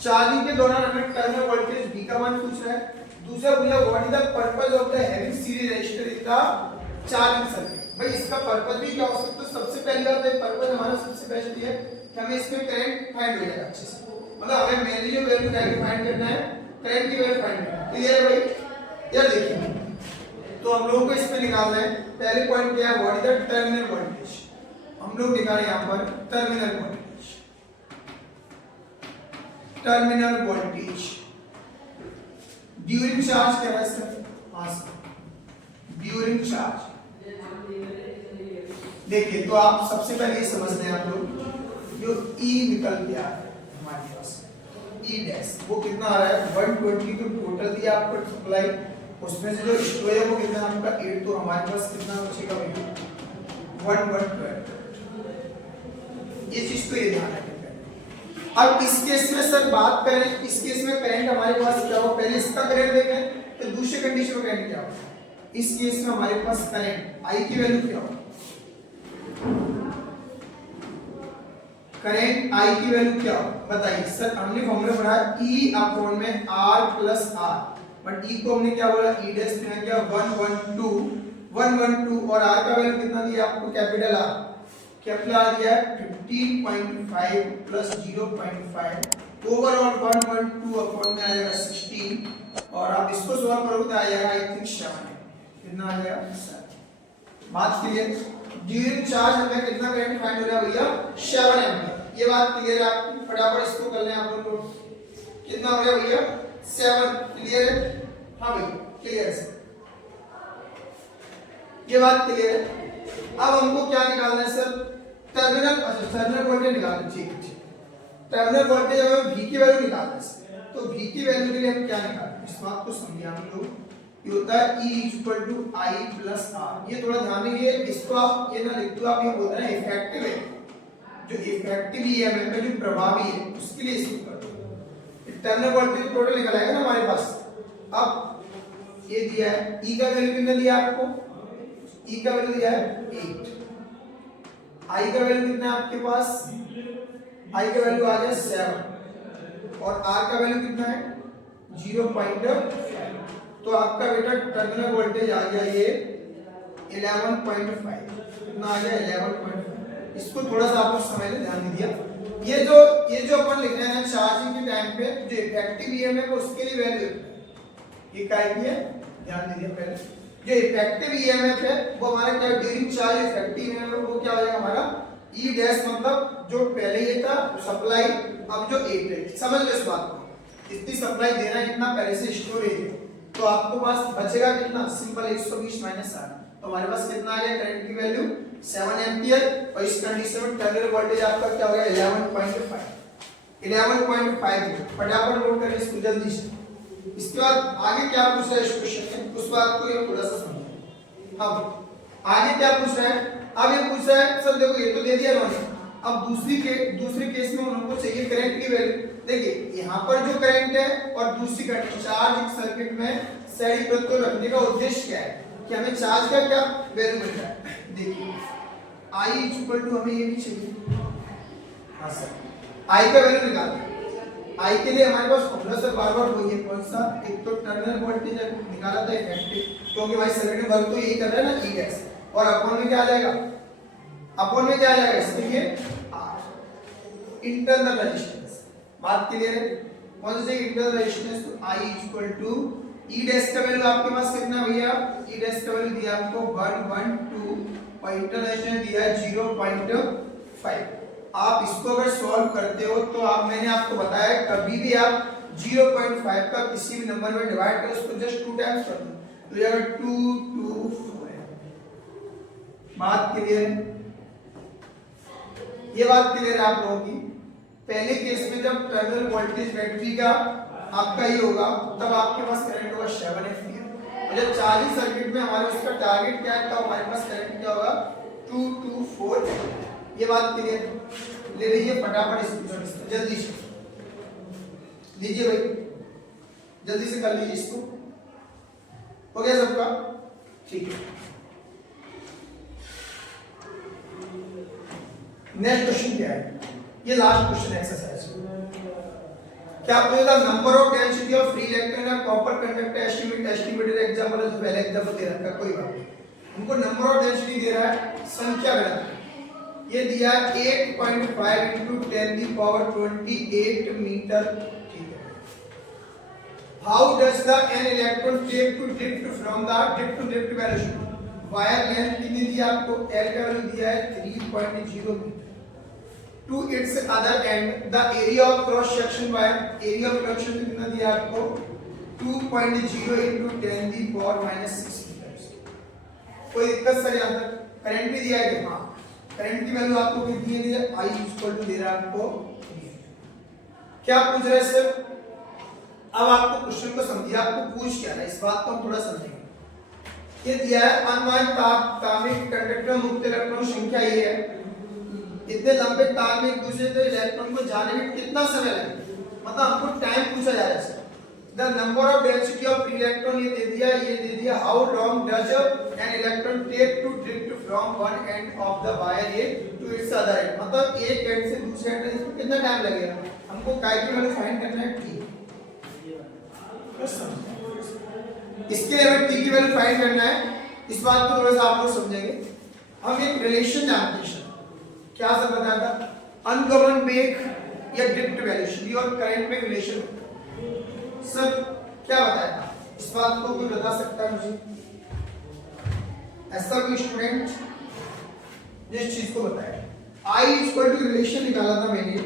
चार्जिंग के दौरान हमें टर्मिनल वोल्टेज V का मान पूछ रहा है। दूसरा भैया what is the purpose of the having series resistor in the charging circuit, भाई इसका पर्पस भी क्या हो सकता है? तो सबसे पहली बात है, पर्पस हमारा सबसे बेस्ट ये है कि हमें इसमें करंट फाइंड हो जाएगा अच्छे से, मतलब हमें मेनली जो वैल्यू फाइंड करना है, करंट की वैल्यू फाइंड करना है। क्लियर है भाई? यार देखिए, तो हम लोगों को इसमें निकालना है, पहले पॉइंट क्या है? What is the terminal voltage, हम लोग निकालें यहां पर terminal voltage, terminal voltage during charge क्या है सर? हाँ सर, ड्यूरिंग चार्ज। देखिए, तो आप सबसे पहले ये समझ लें आप लोग, जो E निकल गया है हमारे पास, E डैश, वो कितना आ रहा है? 120 तो टोटल दिया आपको सप्लाई, उसमें से जो स्टोरेज है वो कितना आपका 8, तो हमारे पास कितना बचेगा भाई? 112। ये चीज तो ये ध्यान रखना। अब इस केस में सर बात करें, इस केस में करंट हमारे पास क्या हो? पहले इसका करंट देखें, तो दूसरे कंडीशन में करंट क्या हो? इस केस में हमारे पास करंट I की वैल्यू क्या हो? करंट I की वैल्यू क्या हो बताइए सर? हमने फॉर्मूला पढ़ा E अपॉन में R plus R, but E को हमने क्या बोला? E डैश में क्या? 112 और R का वैल्यू कितना दिया आपको? कैपिटल R, कैपिटल R दिया है 15.5 प्लस 0.5 ओवरऑल 112 अपॉन में आ जाएगा 16, और आप इसको सॉल्व करोगे तो आ जाएगा आई थिंक 7, कितना आ जाएगा? 7। बात क्लियर? ड्यूरिंग चार्ज हमें कितना करंट फाइंड हो रहा है भैया? 7 एम्पीयर। ये बात क्लियर है आपकी? फटाफट इसको कर लें आप लोग, कितना हो गया भैया? 7। क्लियर है? हाँ भैया क्लियर है, ये बात क्लियर है। अब हमको क्या निकालना है सर? टर्मिनल, अच्छा टर्मिनल वोल्टेज निकालना, ठीक है ठीक। टर्मिनल वोल्टेज हमें V की वैल्यू निकालना है, तो V की वैल्यू के लिए हम क्या निकालें? इस बात को समझिए हम लोग, ये होता है E equal to I plus R। ये थोड़ा ध्यान रखिए, इसको आप ये ना लिख दो, आप ये बोल रहे हैं इफेक्टिव है, जो इफेक्टिव ईएमएफ है, जो प्रभावी है, उसके लिए इसको कर दो। टर्मिनल वोल्टेज टोटल निकल आएगा ना हमारे पास। अब ये दिया है E का वैल्यू कितना दिया आपको, E का वैल्यू दिया है 8, I का वैल्यू कितना है आपके पास, I का वैल्यू आ गया 7 और R का वैल्यू कितना है 0.5। तो आपका बेटा टर्मिनल वोल्टेज आ गया ये 11.5, कितना आ गया 11.5। इसको थोड़ा सा आपको समझ में ध्यान दीजिए, ये जो अपन लिख रहे हैं चार्जिंग के टाइम पे जो इफेक्टिव ईएमएफ है उसके लिए वैल्यू ये क्या है, ध्यान दीजिए। पहले जो इफेक्टिव ईएमएफ है वो हमारा क्या ड्यूरिंग चार्ज इफेक्टिव ईएमएफ वो क्या हो जाएगा हमारा ई डैश, मतलब जो पहले ये था सप्लाई, अब जो 8 है। समझ लो इस बात को, इतनी सप्लाई देना है, इतना पहले से स्टोरेज है, तो आपको पास बचेगा कितना, सिंपल 120 माइनस 7, तो हमारे पास कितना आ गया करंट की वैल्यू 7 एंपियर। और इस कंडीशन में टर्मिनल वोल्टेज आपका क्या हो गया 11.5 फटाफट नोट करें इसको जल्दी से। इसके बाद आगे क्या पूछ रहा है इस क्वेश्चन में, उस बात को ये थोड़ा सा समझें। अब आगे क्या पूछ रहा है, अब ये पूछ रहा है सर देखो ये तो दे दिया उन्होंने, अब दूसरे केस में उनको चाहिए करंट की वैल्यू। देखिए यहाँ पर जो करंट है और दूसरी करंट, चार्ज सर्किट में सही प्रत्यय रखने का उद्देश्य क्या है कि हमें चार्ज का क्या वैल्यू मिल रहा है। देखिए I इक्वल टू हमें ये भी चाहिए, हाँ सर I का वैल्यू निकालना। I के लिए हमारे पास फॉर्मूला सर बार-बार वही है, कौन सा, एक तो टर्मिनल वोल्टेज निकाला था इफेक्टिव, क्योंकि भाई सर्किट में वर्क तो यही कर रहा है ना E डैश, और अपॉन में क्या आ जाएगा, अपॉन में क्या आ जाएगा इसके लिए R इंटरनल रेजिस्टेंस। बात क्लियर है, कौन सी इंटरनल रेजिस्टेंस, तो I equal to E dash का वैल्यू आपके पास कितना भैया, E डैश का वैल्यू दिया आपको 112 और इंटरनल रेजिस्टेंस दिया है 0.5। आप इसको अगर सॉल्व करते हो तो आप, मैंने आपको बताया कभी भी आप 0.5 का किसी भी नंबर में डिवाइड करो, उसको जस्ट 2 टाइम्स कर दो, तो ये अगर 2 2 4 है। बात क्लियर है, ये बात क्लियर है आप लोगों की। पहले केस में जब टर्मिनल वोल्टेज बैटरी का आपका ये होगा तब आपके पास करंट होगा 7 एम्पीयर, और जब चार्जिंग सर्किट में हमारे उसका टारगेट क्या है, तब हमारे पास करंट क्या होगा 224। ये बात क्लियर, ले लीजिए फटाफट इसको जल्दी से लीजिए भाई, जल्दी से कर लीजिए इसको, हो गया सबका, ठीक है। नेक्स्ट क्वेश्चन क्या है, ये लास्ट क्वेश्चन एक्सरसाइज क्या आपको the number of density of free electron and copper conductor estimated example है, जो पहले एग्जांपल दे रखा है, कोई बात नहीं, उनको नंबर ऑफ डेंसिटी दे रहा है, संख्या बना ये दिया 8.5 into 10 the power 28 मीटर, ठीक है। How does the n electron take to drift from the drift to drift velocity? Wire length कितनी दी आपको, L का वैल्यू दिया है 3.0 metre. To its other end, the area of cross section wire, area of cross section कितना दिया आपको 2.0 into 10 the power minus 6 metre. कोई दिक्कत सर यहाँ तक, करंट भी दिया है, हाँ करंट की वैल्यू आपको कितनी है, I इक्वल टू दे रहा है आपको, क्या पूछ रहा है सर। अब आपको क्वेश्चन को समझिए, आपको पूछ क्या रहा है, इस बात को हम थोड़ा समझेंगे। ये दिया है अनवाइंड तामिक कंडक्टर मुक्त इलेक्ट्रॉन संख्या ये है, इतने लंबे तार में एक दूसरे से इलेक्ट्रॉन को जाने में कितना समय लगेगा, मतलब हमको टाइम पूछा जा रहा है। The number of density of free electron ये दे दिया, how long does an electron take to drift from one end of the wire to its other end, मतलब एक एंड से दूसरे एंड तक इसमें कितना टाइम लगेगा, हमको काय की वैल्यू फाइंड करना है t, इसके लिए हमें t की वैल्यू फाइंड करना है। इस बात को थोड़ा सा आप लोग समझेंगे। हम एक रिलेशन जानते हैं, क्या सब बताया था, अनगवर्न वेग या ड्रिफ्ट वेलोसिटी और करंट में रिलेशन सर क्या बताया था, इस बात को कोई बता सकता है मुझे, ऐसा कोई स्टूडेंट जिस चीज को बताया। I इक्वल टू रिलेशन निकाला था मैंने,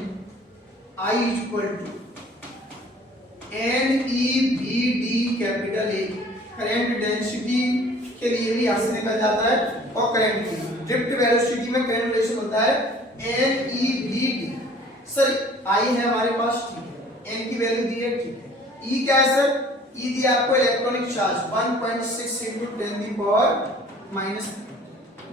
I equal to NEVD capital A, current density के लिए भी यहां से निकल जाता है, और करंट की ड्रिफ्ट वेलोसिटी में करंट रिलेशन होता है NEVD। सर I है हमारे पास, ठीक है, N की वैल्यू दी है, ठीक है। E क्या है सर, ई दिया आपको electronic charge 1.6 into 10 the power minus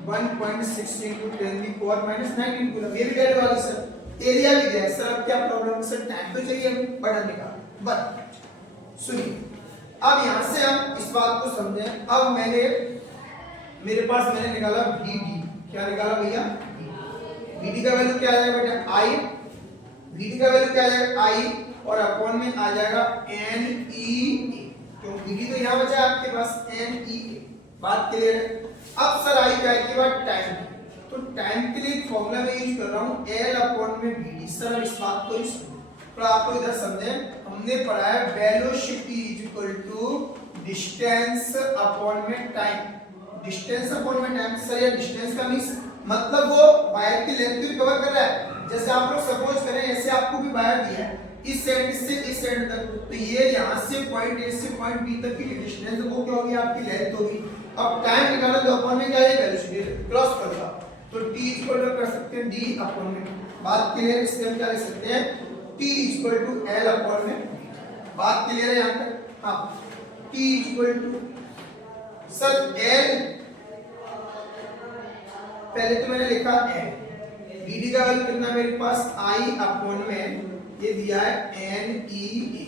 1.6 into 10 the power minus 19 coulomb. ये भी वैल्यू आ गई सर। एरिया भी दिया है सर। अब क्या प्रॉब्लम है सर? टाइम तो चाहिए हमें बड़ा निकाल। बट सुनिए, अब यहां से हम इस बात को समझें। अब मेरे पास मैंने निकाला VD। क्या निकाला भैया? VD का वैल्यू क्या आ जाएगा बेटा? I। VD का वैल्यू क्या आ जाएगा? I और अपॉन में आ जाएगा NEA। तो VD तो यहां बचा आपके पास NEA। बात क्लियर है? अब सर I क्या है कि बात टाइम। तो टाइम के लिए फॉर्मूला मैं यूज कर रहा हूं L अपॉन में VD। सर अब इस बात को तो आप लोग इधर समझें। हमने पढ़ा है velocity is equal to distance upon में टाइम। डिस्टेंस अपॉन में टाइम सर, ये डिस्टेंस का मींस मतलब वो वायर की लेंथ भी कवर कर रहा है। जैसे आप लोग सपोज करें ऐसे आपको भी वायर दिया है इस एंड से इस एंड तक, तो ये यहां से पॉइंट A से पॉइंट B तक की डिस्टेंस वो क्या होगी? आपकी लेंथ होगी। अब टाइम निकालना तो अपॉन में क्या है? वेलोसिटी क्रॉस करेगा तो t इक्वल टू कर सकते हैं d अपॉन में। बात क्लियर है? इससे हम क्या लिख सकते हैं? t equal to l upon में। बात क्लियर है यहां तक? हां, t equal to sir l, पहले तो मैंने लिखा l। dd का वैल्यू कितना मेरे पास? I अपॉन में ये दिया है NEA।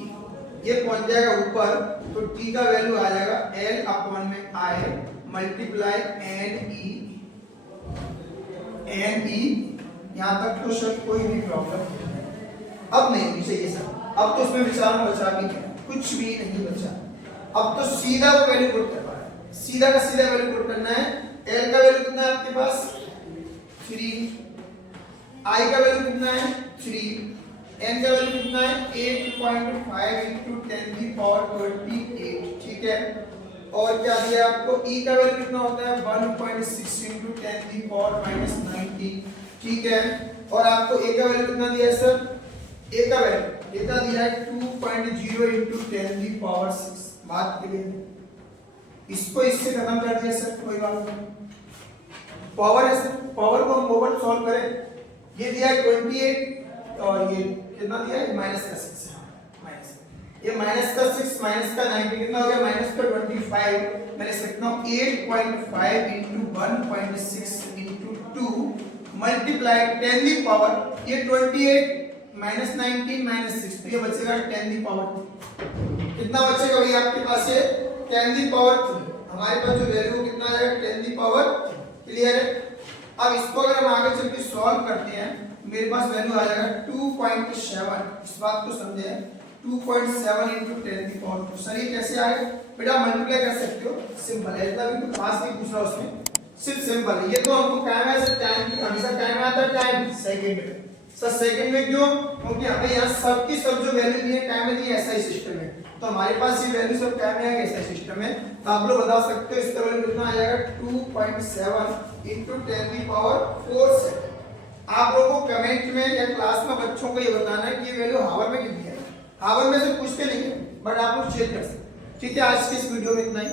ये पहुंच जाएगा ऊपर तो t का वैल्यू आ जाएगा l अपॉन में I मल्टीप्लाई NE। यहां तक तो सर कोई भी प्रॉब्लम नहीं है। अब नहीं होनी चाहिए सर। अब तो उसमें विचार बचा भी नहीं, कुछ भी नहीं बचा। अब तो सीधा वो वैल्यू पुट कर रहा है। सीधा का सीधा वैल्यू पुट करना है। l का वैल्यू कितना है आपके पास? 3। I का वैल्यू कितना है? 3। n का वैल्यू कितना है? 8.5 into 10 की पावर 28। ठीक है। और क्या दिया आपको? E का वैल्यू कितना होता है? 1.6 into 10 की पावर -90। ठीक है। और आपको A का वैल्यू कितना दिया है सर? A का वैल्यू कितना दिया है? 2.0 into 10 की पावर 6। बात क्लियर? इसको इससे खत्म कर दिया सर, कोई बात नहीं। पावर है सर, पावर को हम ओवर सॉल्व करें। ये दिया है 28 और ये कितना दिया है? माइनस का 6। माइनस ये माइनस का 6 माइनस का 90 कितना हो गया? माइनस का 25। मैंने सकता हूं 8.5 into 1.6 into 2 मल्टीप्लाई 10 की पावर ये 28 माइनस 19 माइनस 6 तो ये बचेगा 10 की पावर। कितना बचेगा भैया आपके पास? ये 10 की पावर 3। हमारे पास जो वैल्यू कितना आएगा? 10 की पावर। क्लियर है? अब इसको अगर हम आगे चल के सॉल्व करते हैं मेरे पास वैल्यू आ जाएगा 2.7। इस बात को समझे? 2.7 into 10 की पावर 2। सर ये कैसे आएगा? बेटा मल्टीप्लाई कर सकते हो, सिंपल है। इतना भी कुछ खास नहीं पूछ रहा उसमें, सिर्फ सिंपल है। ये तो हमको टाइम है सर, टाइम की हमेशा टाइम आता है टाइम सेकंड में। सर सेकंड में क्यों? क्योंकि हमें यहाँ सब की सब जो वैल्यू दी है टाइम में दी है, ऐसा ही सिस्टम है। तो हमारे पास ये वैल्यू सब टाइम में आएगा, ऐसा सिस्टम है। तो आप लोग बता सकते हो इसका वैल्यू कितना आ जाएगा? 2.7 into 10 की पावर 4 सेकंड। आप लोगों को कमेंट में या क्लास में बच्चों को ये बताना है कि ये वैल्यू हावर में कितनी है। हावर में से पूछते नहीं है बट आप लोग चेक कर सकते। ठीक है, आज की इस वीडियो में इतना ही।